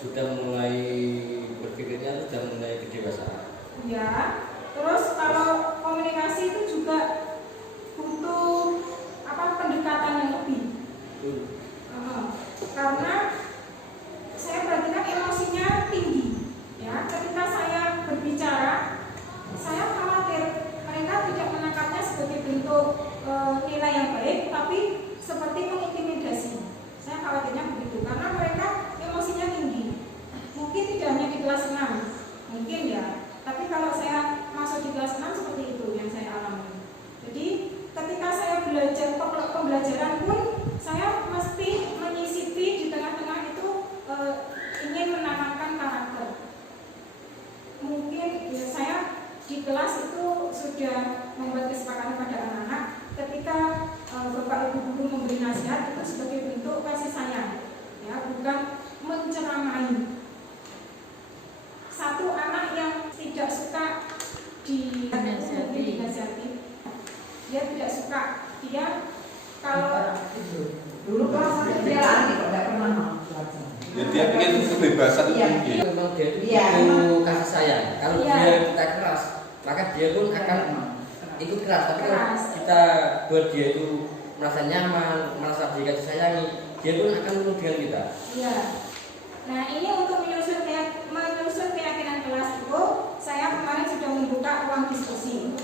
Sudah mulai berpikirnya, sudah mulai kedewasaan. Ya, terus kalau komunikasi itu juga butuh pendekatan yang lebih. Karena saya perhatikan emosinya tinggi. Ya, ketika saya berbicara, saya khawatir mereka tidak menangkapnya sebagai bentuk nilai yang baik, tapi seperti mengintimidasi. Saya khawatirnya begitu, karena mereka emosinya tinggi. Mungkin tidak hanya di kelas 6, mungkin ya. Tapi kalau saya masuk di kelas 6 seperti itu yang saya alami. Jadi ketika saya belajar pembelajaran pun saya mesti menyisipi di tengah-tengah itu ingin menanamkan karakter. Mungkin ya, saya di kelas itu sudah membuat kesepakatan pada anak-anak ketika Bapak Ibu guru memberi nasihat itu sebagai bentuk kasih sayang, ya, bukan menceramai. Satu anak yang tidak suka dinasihati, dia tidak suka, dia kalau Dulu kelas satu dia lari kok tidak pernah mau belajar. Ya, dia ingin kebebasan itu Iya. tinggi. Memang dia itu Iya, butuh kasih sayang. Kalau Iya. dia kita keras, maka dia pun akan ikut keras. Tapi kalau Keras. kita buat dia itu merasa nyaman, merasa dikasih sayangi, dia pun akan menurut dengan kita. iya. Nah, ini untuk menyusun keyakinan kelas itu, saya kemarin sudah membuka ruang diskusi.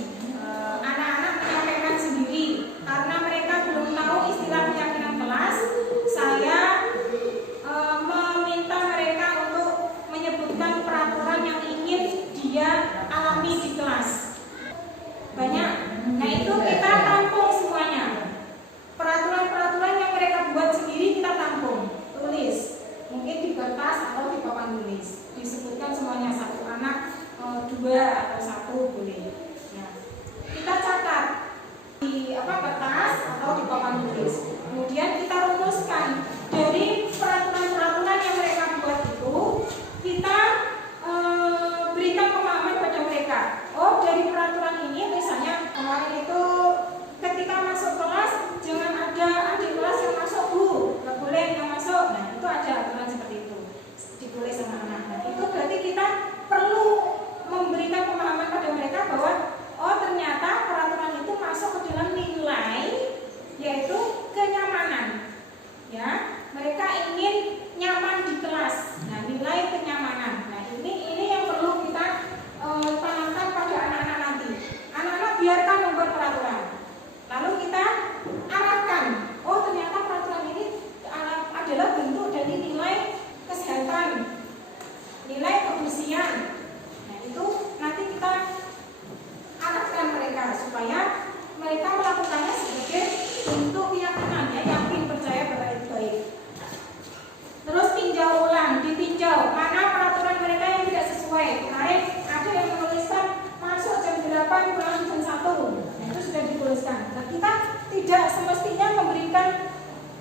Anak-anak menyampaikan sendiri karena mereka belum tahu istilah keyakinan kelas. Saya meminta mereka untuk menyebutkan peraturan yang ingin dia alami di kelas. Banyak. Nah, itu kita tampung semuanya. Peraturan-peraturan yang mereka buat sendiri kita tampung, tulis. Mungkin di kertas atau di papan tulis. Disebutkan semuanya, satu anak, 2 atau 1 boleh. Nah, kita catat di kertas atau di papan tulis. Kemudian kita rumuskan dari peraturan-peraturan yang mereka buat itu, kita berikan pemahaman pada mereka. Oh, dari peraturan ini misalnya kemarin itu ketika masuk kelas jangan ada adik kelas yang masuk, Bu, nggak boleh yang masuk. Nah, itu ada aturan seperti itu ditulis sama anak. Nah, itu berarti kita perlu memberikan pemahaman pada mereka bahwa oh, ternyata peraturan itu masuk ke dalam nilai, yaitu kenyamanan. Ya, mereka ingin nyaman di kelas. Nah, nilai kenyamanan. Nah, ini yang perlu kita tanamkan pada anak-anak nanti. Anak-anak biarkan membuat peraturan. Lalu kita arahkan. Oh, ternyata peraturan ini adalah bentuk dari nilai kesehatan, nilai kebersihan. Nah, itu nanti kita arahkan mereka supaya mereka melakukannya sebagai bentuk keyakinan, ya, yakin, percaya bahwa itu baik. Terus tinjau ulang, ditinjau mana peraturan mereka yang tidak sesuai. Kemarin ada yang menuliskan masuk jam 8 pulang jam 1. Nah, itu sudah dituliskan. Nah, kita tidak semestinya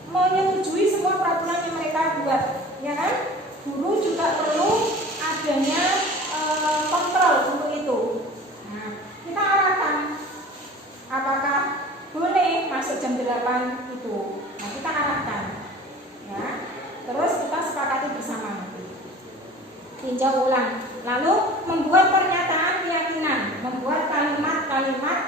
menyetujui semua peraturan yang mereka buat, ya kan? Guru juga perlu adanya kontrol untuk itu. Nah, kita arahkan apakah boleh masuk jam 8 itu. Nah, kita arahkan, ya. Terus kita sepakati bersama. Tinjau ulang. Lalu membuat pernyataan keyakinan, membuat kalimat-kalimat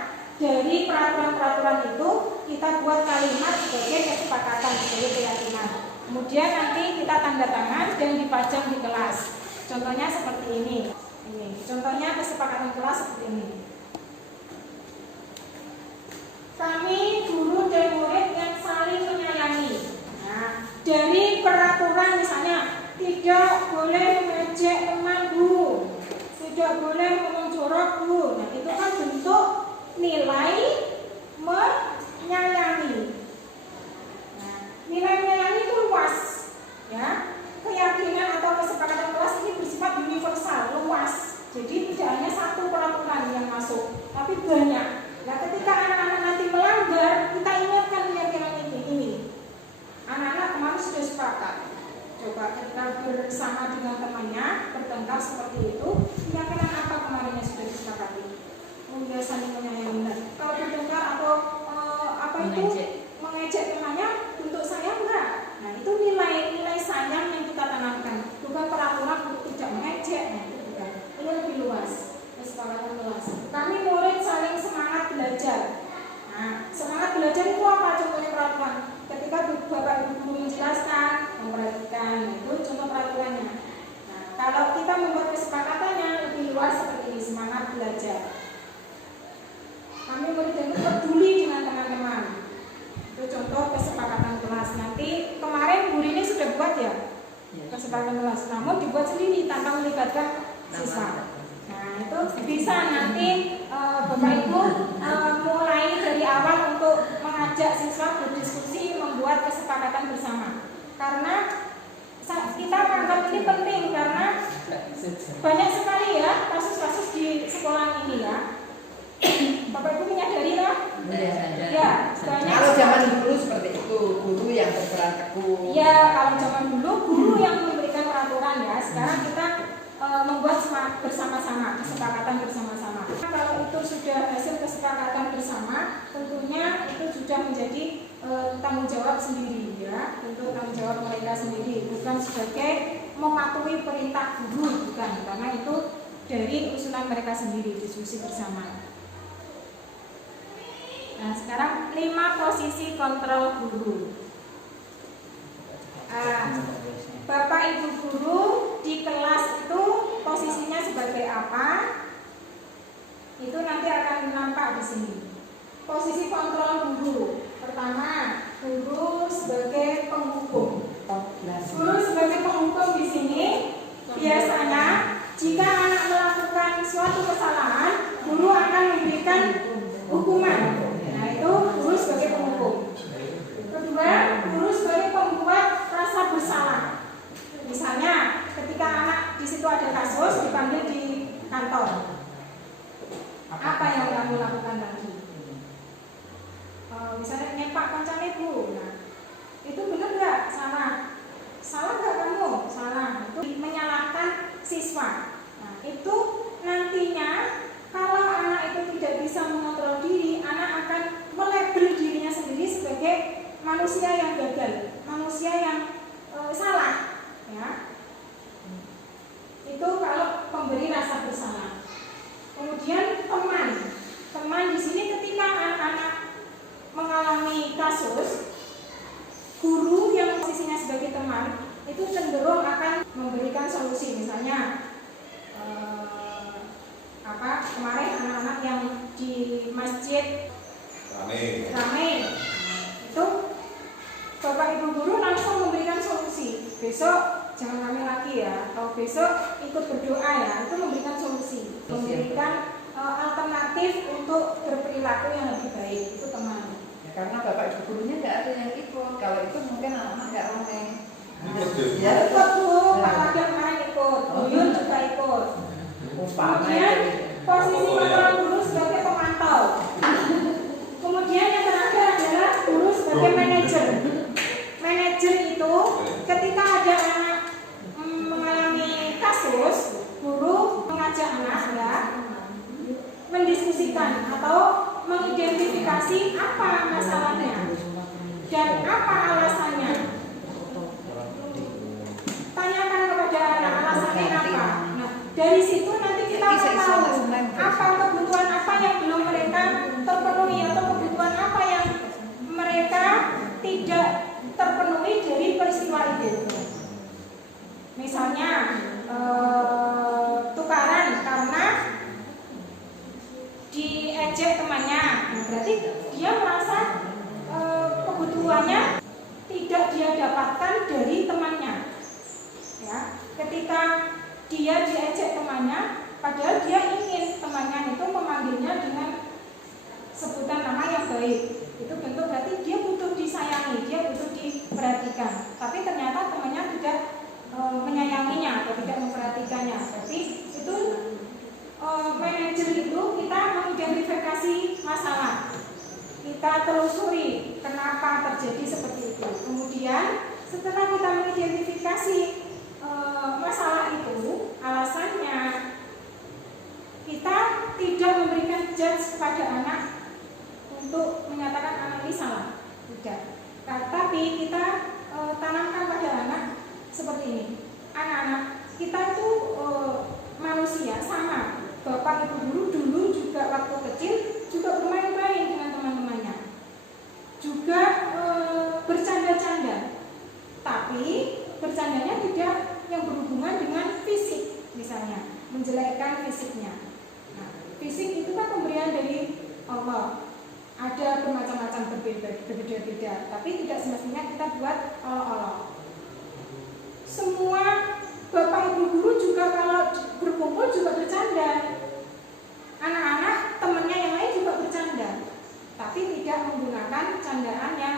dari peraturan-peraturan itu, kita buat kalimat sebagai kesepakatan, sebagai keyakinan. Kemudian nanti kita tanda tangan dan dipajang di kelas. Contohnya seperti ini. Contohnya kesepakatan kelas seperti ini. Kami guru dan murid yang saling menyayangi. Nah, dari peraturan misalnya tidak boleh mengejek teman, Bu, tidak boleh ngomong jorok, Bu. Nah, itu kan bentuk nilai menyayangi. Nah, nilai menyayangi itu luas, ya. Keyakinan atau kesepakatan kelas ini bersifat universal, luas. Jadi tidak hanya satu peraturan tapi banyak. Nah, ketika anak-anak nanti melanggar, kita ingatkan keyakinan ini. Anak-anak kemarin sudah sepakat. Coba ketika bersama dengan temannya bertengkar seperti itu, keyakinan apa kemarin yang sudah disepakati? Ya saling menyayangi benar. Kalau bertengkar atau mengejek temannya, untuk saya enggak. Nah, itu nilai sayang yang kita tanamkan, bukan peraturan untuk tidak mengejek. Nah, itu bukan. Ini lebih luas, kesepakatan luas. Kami murid saling semangat belajar. Nah, semangat belajar itu apa? Contohnya peraturan. Ketika Bapak Ibu guru menjelaskan, memperhatikan, itu contoh peraturannya. Nah, kalau kita membuat kesepakatannya lebih luas seperti ini, semangat belajar. Kami murid itu peduli dengan teman-teman. Itu contoh kesepakatan kelas. Nanti kemarin guru ini sudah buat ya kesepakatan kelas, namun dibuat sendiri tanpa melibatkan siswa. Nah, itu bisa nanti Bapak Ibu mulai dari awal untuk mengajak siswa berdiskusi, membuat kesepakatan bersama. Karena kita anggap ini penting karena banyak sekali ya kasus-kasus di sekolah ini ya. Bapak Ibu menyadari lah? Ya, banyak. Kalau zaman dulu seperti itu, guru yang berperan teguh. Ya, kalau zaman dulu guru yang memberikan peraturan ya. Sekarang kita membuat bersama-sama, kesepakatan bersama-sama. Kalau itu sudah hasil kesepakatan bersama, tentunya itu sudah menjadi tanggung jawab sendiri ya, untuk tanggung jawab mereka sendiri, bukan sebagai mematuhi perintah guru, bukan, karena itu dari usulan mereka sendiri, diskusi bersama. Nah, sekarang 5 posisi kontrol guru. Bapak Ibu guru di kelas itu posisinya sebagai apa? Itu nanti akan nampak di sini. Posisi kontrol guru. Pertama, guru sebagai penghukum. Guru sebagai penghukum di sini biasanya jika anak melakukan suatu kesalahan, guru akan memberikan hukuman. Nah, itu guru sebagai penghukum. Kedua, guru sebagai pembuat rasa bersalah. Misalnya, ketika anak di situ ada kasus dipanggil di kantor, apa yang kamu lakukan lagi? Misalnya nyepak kancane Bu, nah itu benar nggak? Salah. Salah nggak kamu? Salah. Itu menyalahkan siswa. Nah, itu nantinya kalau anak itu tidak bisa mengontrol diri, anak akan melabel dirinya sendiri sebagai manusia yang gagal, manusia yang salah, ya. Itu kalau pemberi rasa bersalah. Kemudian teman di sini ketika anak-anak mengalami kasus, guru yang posisinya sebagai teman itu cenderung akan memberikan solusi. Misalnya kemarin anak-anak yang di masjid ramai itu Bapak Ibu guru langsung memberikan solusi. Besok jangan rame lagi ya, atau besok ikut berdoa ya, itu memberikan solusi, memberikan alternatif untuk berperilaku yang lebih baik. Itu teman. Ya, karena Bapak Ibu gurunya nggak ada yang ikut. Kalau itu mungkin anak-anak nggak rame. Ya ikut Bu, Pak Lagi kemarin ikut, Buyun juga ikut. Kemudian posisi kontrol guru sebagai pemantau. Kemudian yang terakhir adalah guru sebagai manajer. Manajer itu ketika ada anak mengalami kasus, guru mengajak anak ya, mendiskusikan atau mengidentifikasi apa masalahnya dan apa alasannya. Tanyakan kepada anak alasannya apa. Nah, dari situ nanti kita akan tahu apa kebutuhan apa yang belum mereka terpenuhi atau kebutuhan apa yang mereka tidak terpenuhi dari peristiwa itu. Misalnya tukaran karena diejek temannya, nah, berarti dia merasa kebutuhannya tidak dia dapatkan dari temannya. Ya, ketika dia diejek temannya, padahal dia ingin temannya itu memanggilnya dengan sebutan nama yang baik. Itu bentuk berarti dia butuh disayangi, dia butuh diperhatikan. Tapi ternyata temannya tidak menyayanginya atau tidak memperhatikannya. Berarti itu manajer itu kita mengidentifikasi kita telusuri kenapa terjadi seperti itu. Kemudian setelah kita mengidentifikasi masalah itu, alasannya kita tidak memberikan judge kepada anak untuk menyatakan anak ini salah, tidak. Tapi kita tanamkan pada anak seperti ini. Anak-anak kita itu manusia sama. Bapak ibu dulu juga waktu kecil juga bermain-main dengan teman-temannya, juga bercanda-canda. Tapi bercandanya tidak yang berhubungan dengan fisik, misalnya menjelekkan fisiknya. Nah, fisik itu kan pemberian dari Allah. Ada bermacam-macam berbeda-beda, tapi tidak semestinya kita buat olok-olok. Semua bapak ibu guru juga kalau berkumpul juga bercanda. Anak-anak temannya yang lain juga bercanda, tapi tidak menggunakan candaan yang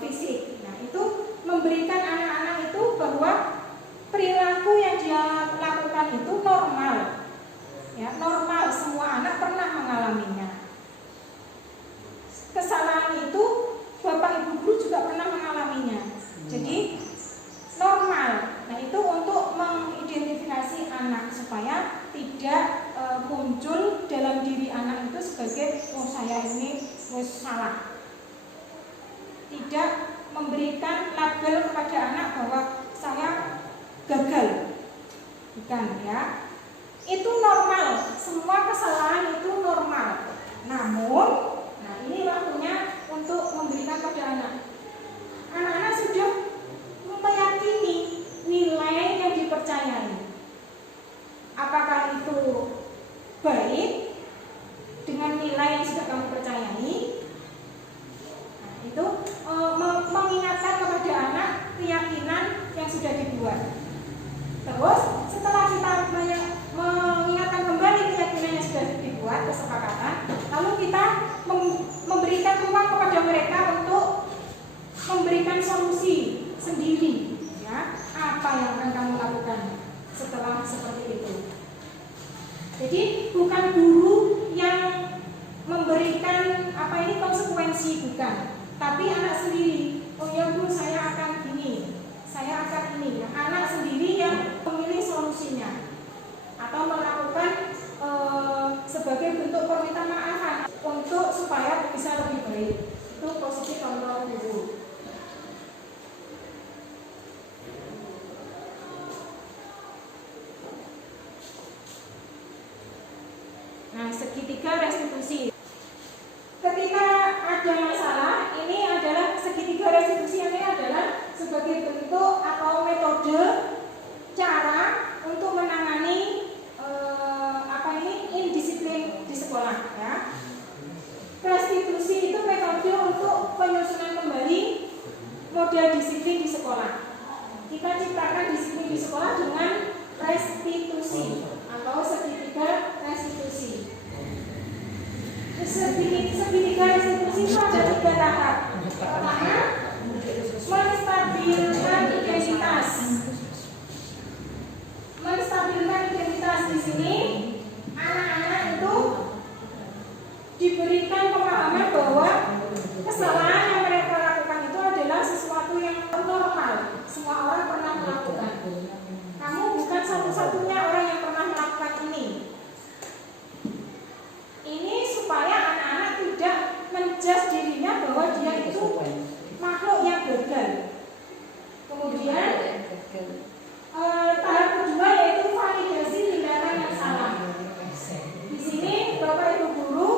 fisik. Nah, itu memberikan anak-anak itu bahwa perilaku yang dia lakukan itu normal. Ya, normal, semua anak pernah mengalaminya. Kesalahan itu bapak ibu guru juga pernah mengalaminya. Jadi normal. Nah, itu untuk mengidentifikasi anak supaya tidak muncul dalam diri anak itu sebagai oh saya ini salah. Tidak memberikan label kepada anak bahwa saya gagal. Bukan, ya. Itu normal. Semua kesalahan itu normal. Namun, nah ini waktunya untuk memberikan pada anak. Anak-anak sudah meyakini nilai yang dipercayai. Apakah itu baik dengan nilai yang sudah kamu percayai? Nah, itu mengingatkan kepada anak keyakinan yang sudah dibuat. Terus setelah kita mengingatkan kembali keyakinan yang sudah dibuat, kesepakatan, lalu kita memberikan ruang kepada mereka untuk memberikan solusi sendiri, ya, apa yang akan kamu lakukan setelah seperti itu. Jadi bukan guru yang memberikan apa ini konsekuensi, bukan, tapi anak sendiri. Oh ya Bu, saya akan gini, saya akan ini. Nah, anak sendiri yang memilih solusinya atau melakukan sebagai bentuk permintaan maafan untuk supaya bisa lebih baik. Itu posisi kontrol guru. Nah, segitiga restitusi. Ketika ada masalah, ini adalah segitiga restitusi, ini adalah sebagai bentuk atau metode cara untuk menangani indisiplin di sekolah, ya. Restitusi itu metode untuk penyusunan kembali model disiplin di sekolah. Kita ciptakan disiplin di sekolah dengan restitusi atau segitiga restitusi. Segitiga restitusi itu ada 3 tahap. Pertama, menstabilkan identitas. Menstabilkan identitas di sini, anak-anak itu diberikan pemahaman bahwa kesalahan yang mereka lakukan itu adalah sesuatu yang normal. Semua orang pernah melakukan. Kamu bukan satu-satunya orang yang pernah melakukan ini. Ini supaya anak-anak tidak menjudge dirinya bahwa dia itu makhluk yang gagal. Kemudian tahap kedua yaitu validasi tindakan yang salah. Di sini Bapak Ibu guru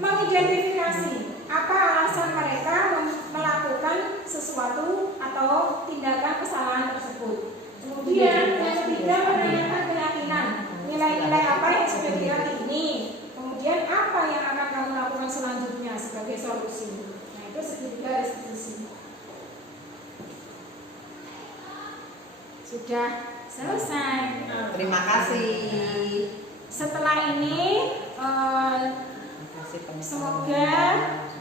mengidentifikasi apa alasan mereka melakukan sesuatu atau tindakan kesalahan tersebut. Kemudian yang ketiga menanyakan keyakinan, nilai-nilai apa yang sudah diyakini. Kemudian apa yang akan kamu lakukan selanjutnya sebagai solusi. Nah, itu segitiga restitusi. Sudah selesai. Terima kasih. Setelah ini semoga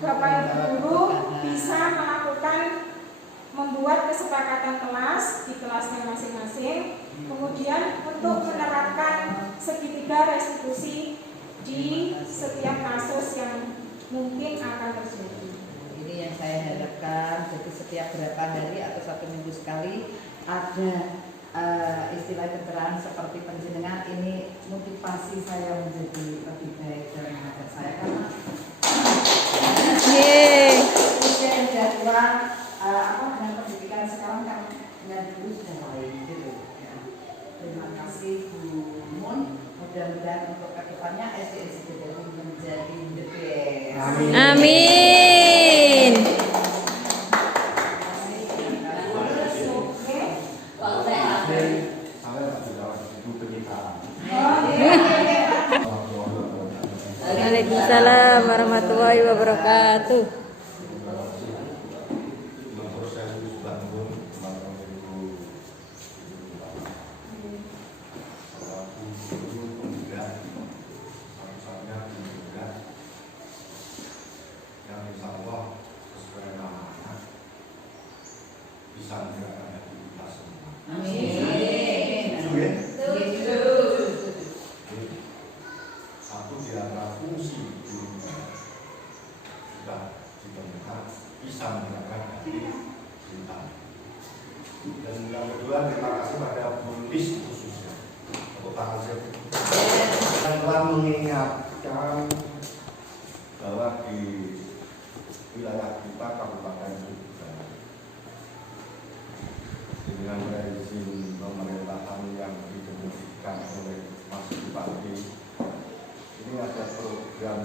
Bapak Ibu guru bisa melakukan membuat kesepakatan kelas di kelasnya masing-masing. Kemudian untuk menerapkan segitiga restitusi di setiap kasus yang mungkin akan terjadi. Ini yang saya harapkan. Jadi setiap berapa hari atau 1 minggu sekali ada istilah keterangan seperti penjenengan, ini motivasi saya menjadi lebih baik dalam mengajar saya, karena usia yang sudah tua dengan pendidikan sekarang kan dengan dulu sudah lain gitu ya. Terima kasih Bu Mun, mudah-mudahan untuk kedepannya SDN Sidodadi menjadi the best. Amin. Waalaikumsalam warahmatullahi wabarakatuh. Satu di antara fungsi guru sudah ditemukan bisa menggunakan hati kita. Dan yang kedua, terima kasih pada Bulis khususnya untuk tangan saya yang telah mengingatkan bahwa di wilayah kita Kabupaten Jogja dengan rezim pemerintahan yang dikemudikan oleh Mas Bupati, ini ada program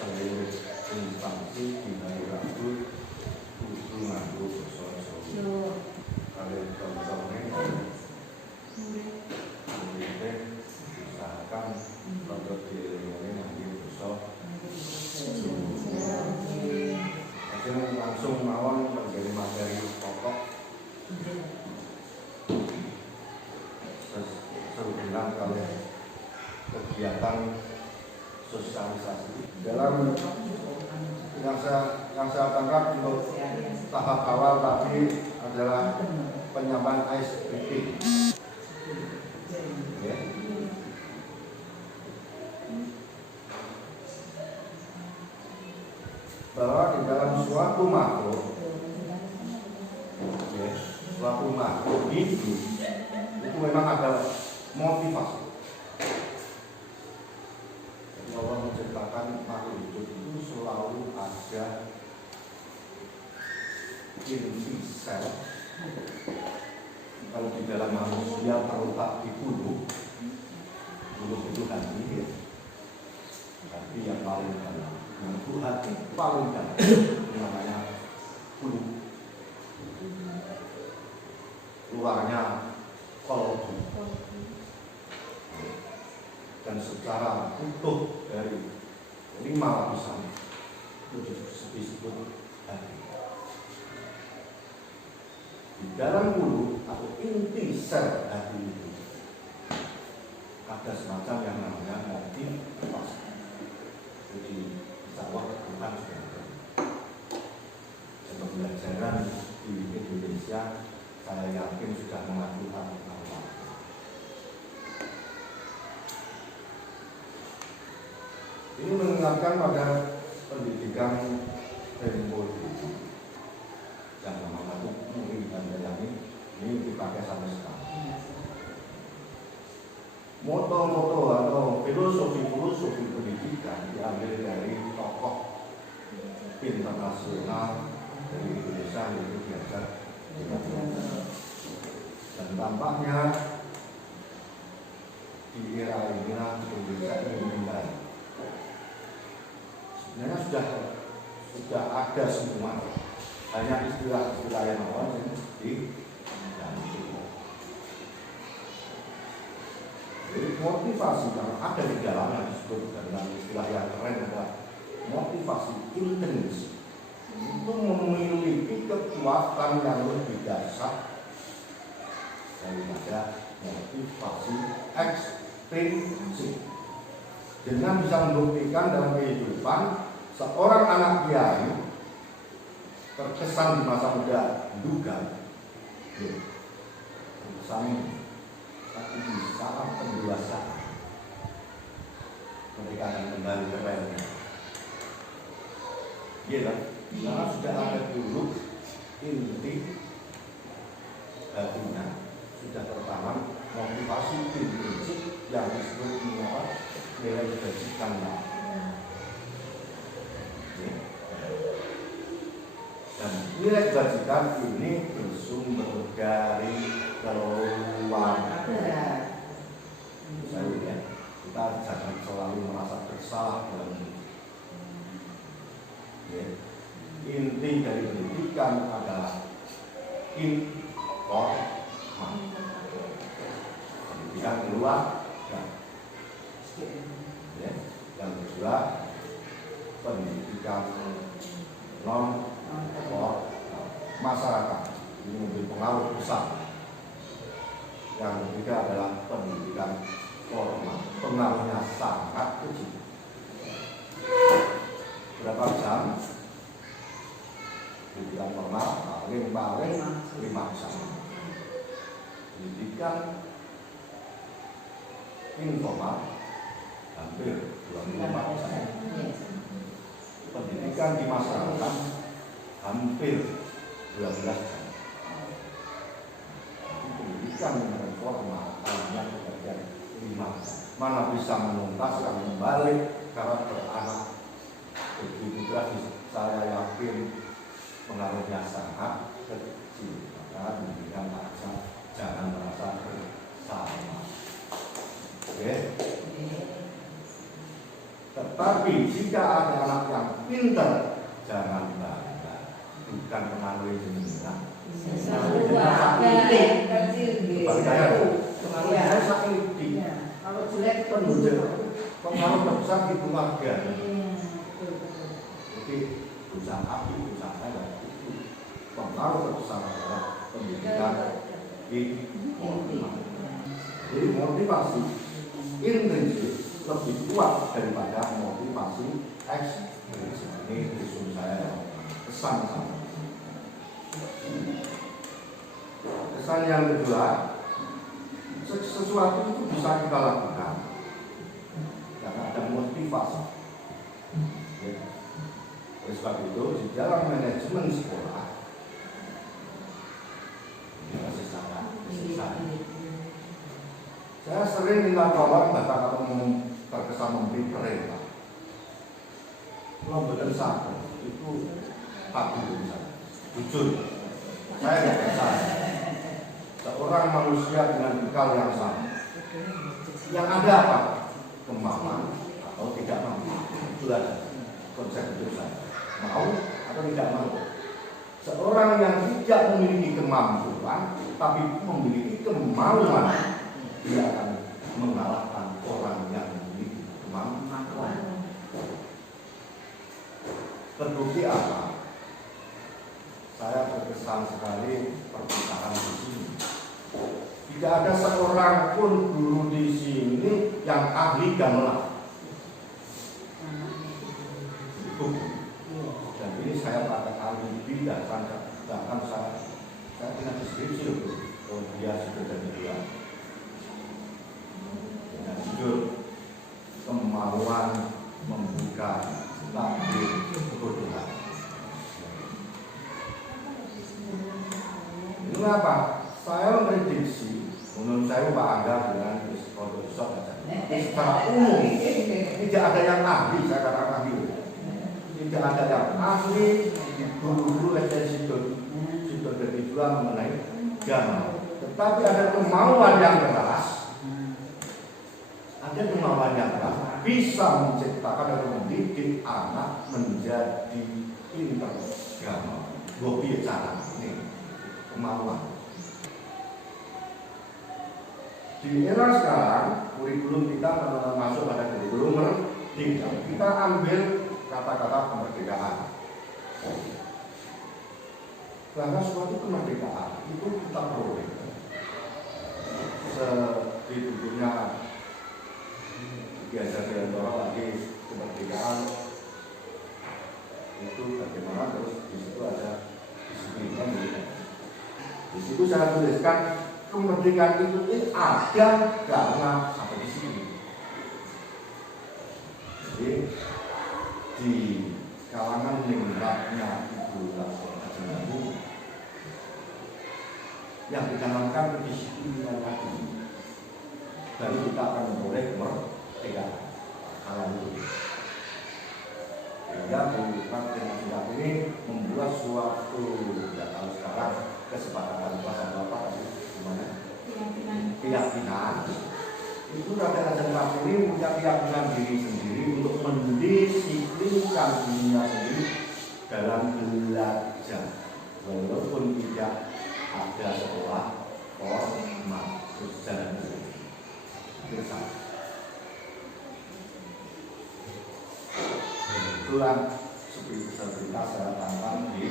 seluruh instansi di daerah itu kudu nganggo basa Jawa. Kalian contohnya murid usahakan untuk dieling-eling nganggo basa Jawa. Akhirnya langsung mawon menjadi materi pokok sehubungan kalian kegiatan sosialisasi dalam yang saya tangkap untuk tahap awal tadi adalah penyampaian ISBP. Ya. Bahwa di dalam suatu makhluk, ya, suatu makhluk hidup itu memang ada motivasi. Allah menciptakan makhluk hidup itu selalu ada inti sel. Kalau di dalam manusia terletak di bulu itu hati, ya. Hati yang paling dalam, itu hati paling dalam, namanya bulu. Luarnya kolbu. Dan secara utuh dari 5 lapisan itu disebut hati. Di dalam bulu atau inti sel hati itu ada semacam yang namanya hati pas. Jadi insya Allah Tuhan sudah ada. Pembelajaran di Indonesia saya yakin sudah mengajukan Allah. Ini mengingatkan pada pendidikan Tempo yang namanya Muri dan Dayani ini dipakai sampai sekarang. Moto-moto atau filosofi pendidikan diambil dari tokoh internasional dari Indonesia yaitu Belajar. Dan tampaknya di era ini Indonesia ini meninggal. Sebenarnya sudah ada semua, hanya istilah-istilah yang awal yang diganti. Jadi motivasi yang ada di dalamnya disebut dengan istilah yang keren adalah motivasi intrinsik. Itu memiliki kekuatan yang lebih dasar daripada motivasi ekstrinsik. Dengan bisa membuktikan dalam kehidupan seorang anak kiai terkesan di masa muda duga, terkesan tapi di saat pendewasaan ketika akan kembali ke realnya Iya kan? Karena sudah ada dulu inti hatinya, sudah tertanam motivasi prinsip yang disebut nilai kebajikan. Dan nilai kebajikan ini bersumber dari keluarga. Saya ya, kita jangan selalu merasa bersalah dalam hidup. Ya. Inti dari pendidikan adalah informasi. Pendidikan keluarga. Ya. Yang kedua, pendidikan non masyarakat. Ini memberi pengaruh besar. Yang ketiga adalah pendidikan formal. Pengaruhnya sangat kecil. Berapa jam? Pendidikan formal paling 5 jam. Pendidikan informal hampir 24 jam. Pendidikan di masyarakat hampir 12 jam. Pendidikan yang formal hanya bagian 5 jam. Mana bisa menuntaskan kembali karakter anak. Begitu tragis, saya yakin pengaruhnya sangat kecil. Maka pendidikan aja jangan merasa bersalah. Oke? Tetapi jika ada anak yang pintar, jangan bangga. Bukan pengaruh jenengan. Saya sakit. Kalau jelek pengaruh terbesar di keluarga. Jadi usaha api, usaha saya itu pengaruh terbesar adalah pendidikan informal. Jadi motivasi intrinsik lebih kuat daripada motivasi ekstrinsik. Ini prinsip saya kesan sama. Kesan yang kedua, sesuatu itu bisa kita lakukan karena ada motivasi. Ya. Oleh sebab itu di dalam manajemen sekolah ini masih sangat saya sering minta tolong Bapak kalau terkesan memberi perintah. Kalau benar satu itu patuh saya. Jujur, saya tidak percaya seorang manusia dengan bekal yang sama. Yang ada apa? Kemauan atau tidak mau. Itulah konsep hidup saya. Mau atau tidak mau. Seorang yang tidak memiliki kemampuan tapi memiliki kemauan, dia akan mengalahkan orang yang memiliki kemampuan. Terbukti apa? Saya berkesan sekali perpisahan di sini. Tidak ada seorang pun guru di sini yang ahli gamelan. Dan ini saya pakai alibi dan bahkan saya punya deskripsi itu. Oh, dia sudah jadi dua. Dengan judul kemauan membuka takdir kebodohan. Ini apa? Saya memprediksi, menurut saya Pak Angga dengan psikolog saja. Secara umum tidak ada yang ahli, saya katakan ahli. Tidak ada yang ahli guru-guru esensi sudah juga mengenai gamelan. Tetapi ada kemauan yang keras, ada kemauan yang keras bisa menciptakan dan mendidik anak menjadi pintar gamelan. Gue cara ini kemauan. Di era sekarang kurikulum kita masuk pada kurikulum merdeka. Kita ambil kata-kata kemerdekaan. Karena suatu kemerdekaan itu kita peroleh setidaknya biasa diantara lagi kemerdekaan itu bagaimana, terus di situ ada disiplin. Di situ saya tuliskan kemerdekaan itu ada karena sampai di sini. Jadi di kalangan menggeraknya Ibu Laksmi yang dicanangkan kedisiplinan tadi, baru kita akan memperoleh merdeka alam itu. Sehingga pembukaan dengan ini membuat suatu, tidak tahu sekarang, kesepakatan bahasa Bapak gimana? Keyakinan. Itu Raja ini punya keyakinan diri sendiri untuk mendisiplinkan dirinya sendiri dalam belajar, walaupun tidak ada sekolah formal secara besar. Itulah seperti saya tantang di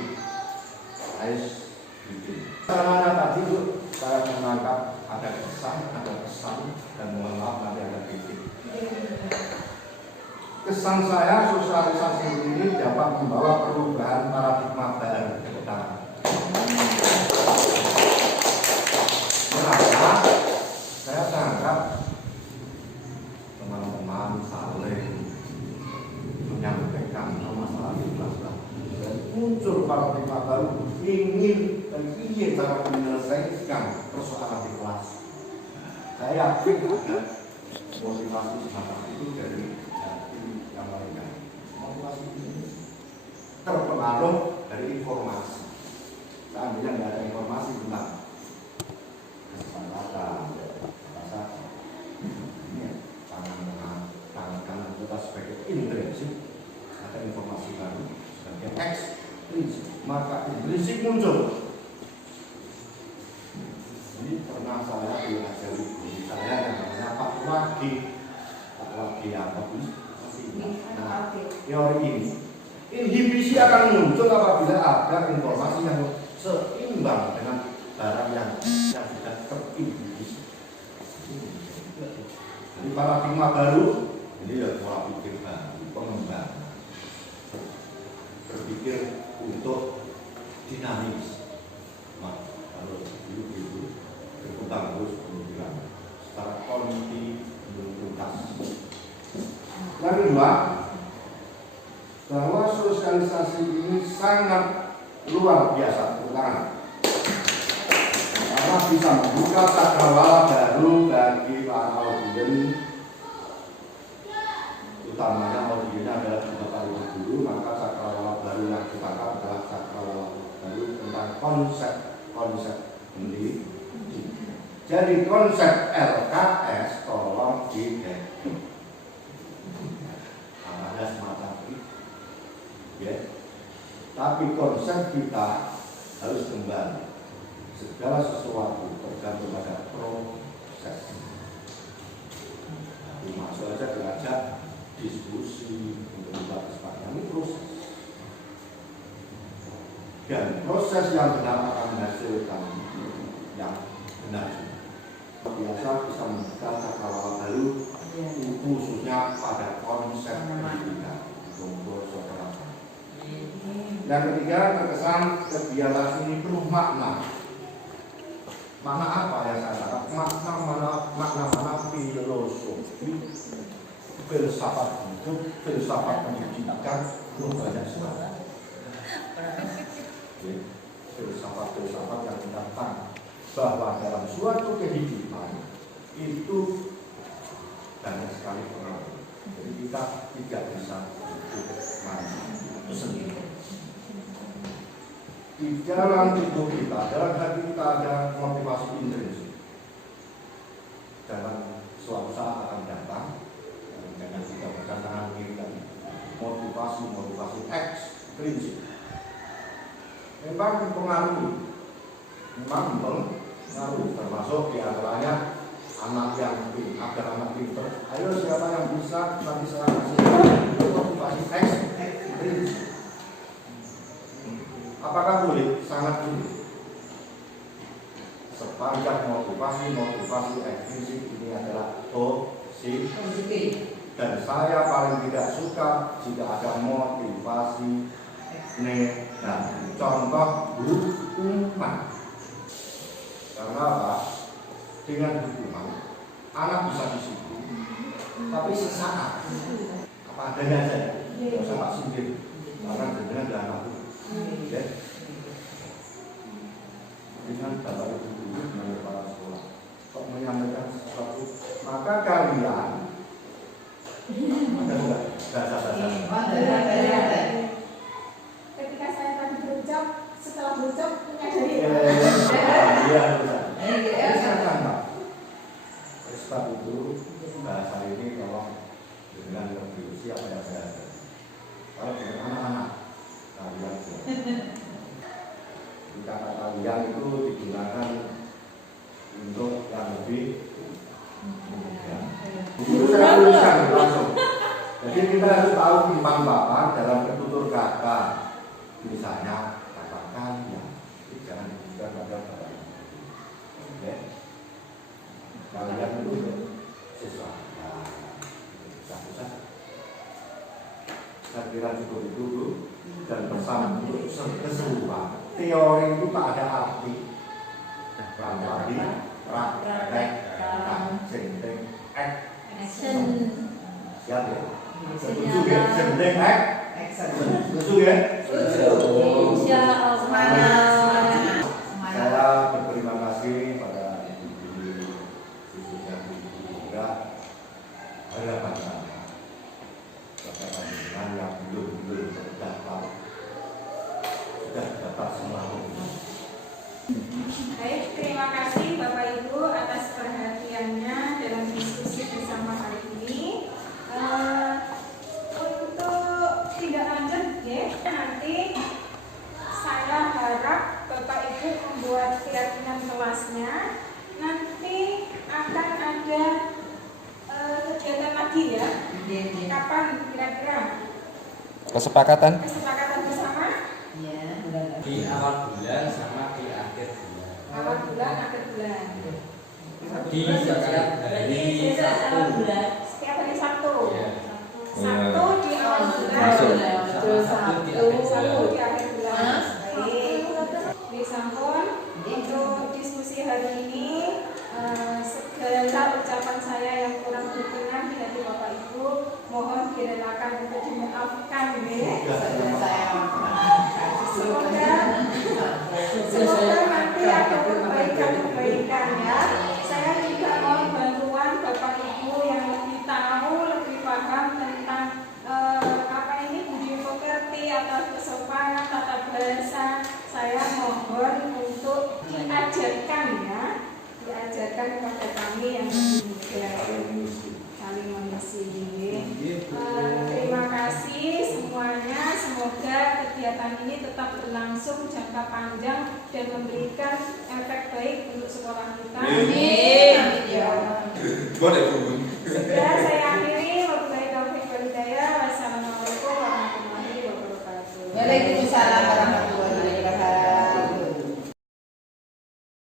ISBD. Caranya tadi itu saya menangkap ada kesan, dan mohon maaf nanti ada kritik. Kesan saya, sosialisasi ini dapat membawa perubahan paradigma baru ke depan. Kenapa? Saya sangat teman-teman saling menyampaikan masalah di kelas dan muncul paradigma baru ingin cara menyelesaikan persoalan di kelas. Saya yakin ada motivasi semacam itu dari yang lainnya. Motivasi ini terpengaruh dari informasi. Seandainya tidak ada informasi tentang kesepakatan, ini tangan kanan kita sebagai intrinsik, ada informasi baru sebagai ekstrinsik, maka intrinsik muncul. Ini pernah saya diajari guru saya yang namanya Pak Wagi apa pun teori ini. Inhibisi akan muncul apabila ada informasi yang seimbang dengan barang yang tidak terinhibisi. Jadi paradigma baru ini ya pola pikir baru, pengembangan, berpikir untuk dinamis. Kalau dulu berkembang terus pemikiran secara kontinuitas. Yang kedua, bahwa sosialisasi ini sangat luar biasa karena bisa membuka cakrawala baru bagi para audien, utamanya audien adalah juga para guru, maka cakrawala baru yang ditangkap adalah cakrawala baru tentang konsep pendidikan. Jadi konsep LKS tolong didekati. Ada semacam itu. Ya. Tapi konsep kita harus kembali. Segala sesuatu tergantung pada proses. Masuk aja diajak diskusi untuk membuat kesepakatan, ini proses. Dan proses yang benar akan menghasilkan yang benar. Biasa bisa membuka cakrawala baru, khususnya pada konsep pendidikan. Yang ketiga, terkesan kegiatan ini penuh makna. Makna apa yang saya tangkap? Makna filosofi, filsafat hidup, filsafat pendidikan, penuh banyak sekali. Filsafat yang mendatang bahwa dalam suatu kehidupan itu banyak sekali pengaruh. Jadi kita tidak bisa hidup sendiri. Di dalam tubuh kita, dalam hati kita ada motivasi intrinsik. Dalam suatu saat akan datang, dengan kita berdatangan kita motivasi ekstrinsik. Memang mempengaruhi, termasuk diantaranya anak yang agar anak pintar. Ayo siapa yang bisa nanti saya kasih motivasi ekstrinsik. Apakah boleh? Sangat boleh. Sepanjang motivasi ekstrinsik ini adalah positif. Dan saya paling tidak suka jika ada motivasi negatif. Contoh hukuman. Karena apa? Dengan hukuman anak bisa disiplin, tapi sesaat apa adanya saja. Tidak usah tak sindir. karena jenengan adalah anakku. Ya. Dengan Bapak Ibu guru dengan kepala sekolah kok menyampaikan sesuatu, maka kalian ada enggak bahasa-bahasa Ketika saya tadi berucap, setelah berucap menyadari. iya sebab itu bahasa ini tolong dengan lebih usia pada saya. Kalau dengan anak-anak kalian kata kalian itu digunakan untuk yang lebih mudah. Itu saya tuliskan langsung. Jadi kita harus tahu timbang Bapak dalam bertutur kata. Misalnya katakan ya, jangan digunakan pada Bapak. Oke. Kalian itu siswa. Saya kira cukup itu Bu. Dan pesan untuk keseluruhan. Teori itu tak ada arti. Tadi praktek, senteng, Action. siap ya? Setuju ya? Senteng, setuju ya? Insya Allah. Saya berterima kasih pada ibu-ibu, khususnya ibu juga, harapan saya kepada dengan yang belum terdaftar sudah dapat selalu. Baik, terima kasih Bapak Ibu atas perhatiannya dalam diskusi bersama hari ini. Untuk tidak lanjut ya, nanti saya harap Bapak Ibu membuat keyakinan kelasnya. Nanti akan ada kegiatan lagi ya. Kapan kira-kira? Kesepakatan Kesepakatan bersama? Di awal bulan sama di akhir bulan. Awal bulan, akhir bulan. Di setiap hari Sabtu. Setiap hari Sabtu. Ya. Sabtu di awal bulan. Masuk. Sabtu di akhir Sabtu bulan. di akhir bulan. Baik. Di sampun untuk diskusi hari ini segala ucapan saya yang kurang berkenan di hati Bapak Ibu mohon direlakan untuk dimaafkan ya. Semoga nanti ada perbaikan ya. Saya juga mohon bantuan Bapak Ibu yang lebih tahu, lebih paham tentang apa ini budi pekerti atau kesopanan tata bahasa. Saya mohon untuk diajarkan ya, diajarkan kepada kami yang lebih muda, saling mengisi. Terima kasih semuanya. Semoga kegiatan ini tetap berlangsung jangka panjang dan memberikan efek baik untuk sekolah kita. Amin. Sudah saya akhiri. Wabillahi taufiq wal hidayah. Wassalamualaikum warahmatullahi wabarakatuh. Waalaikumsalam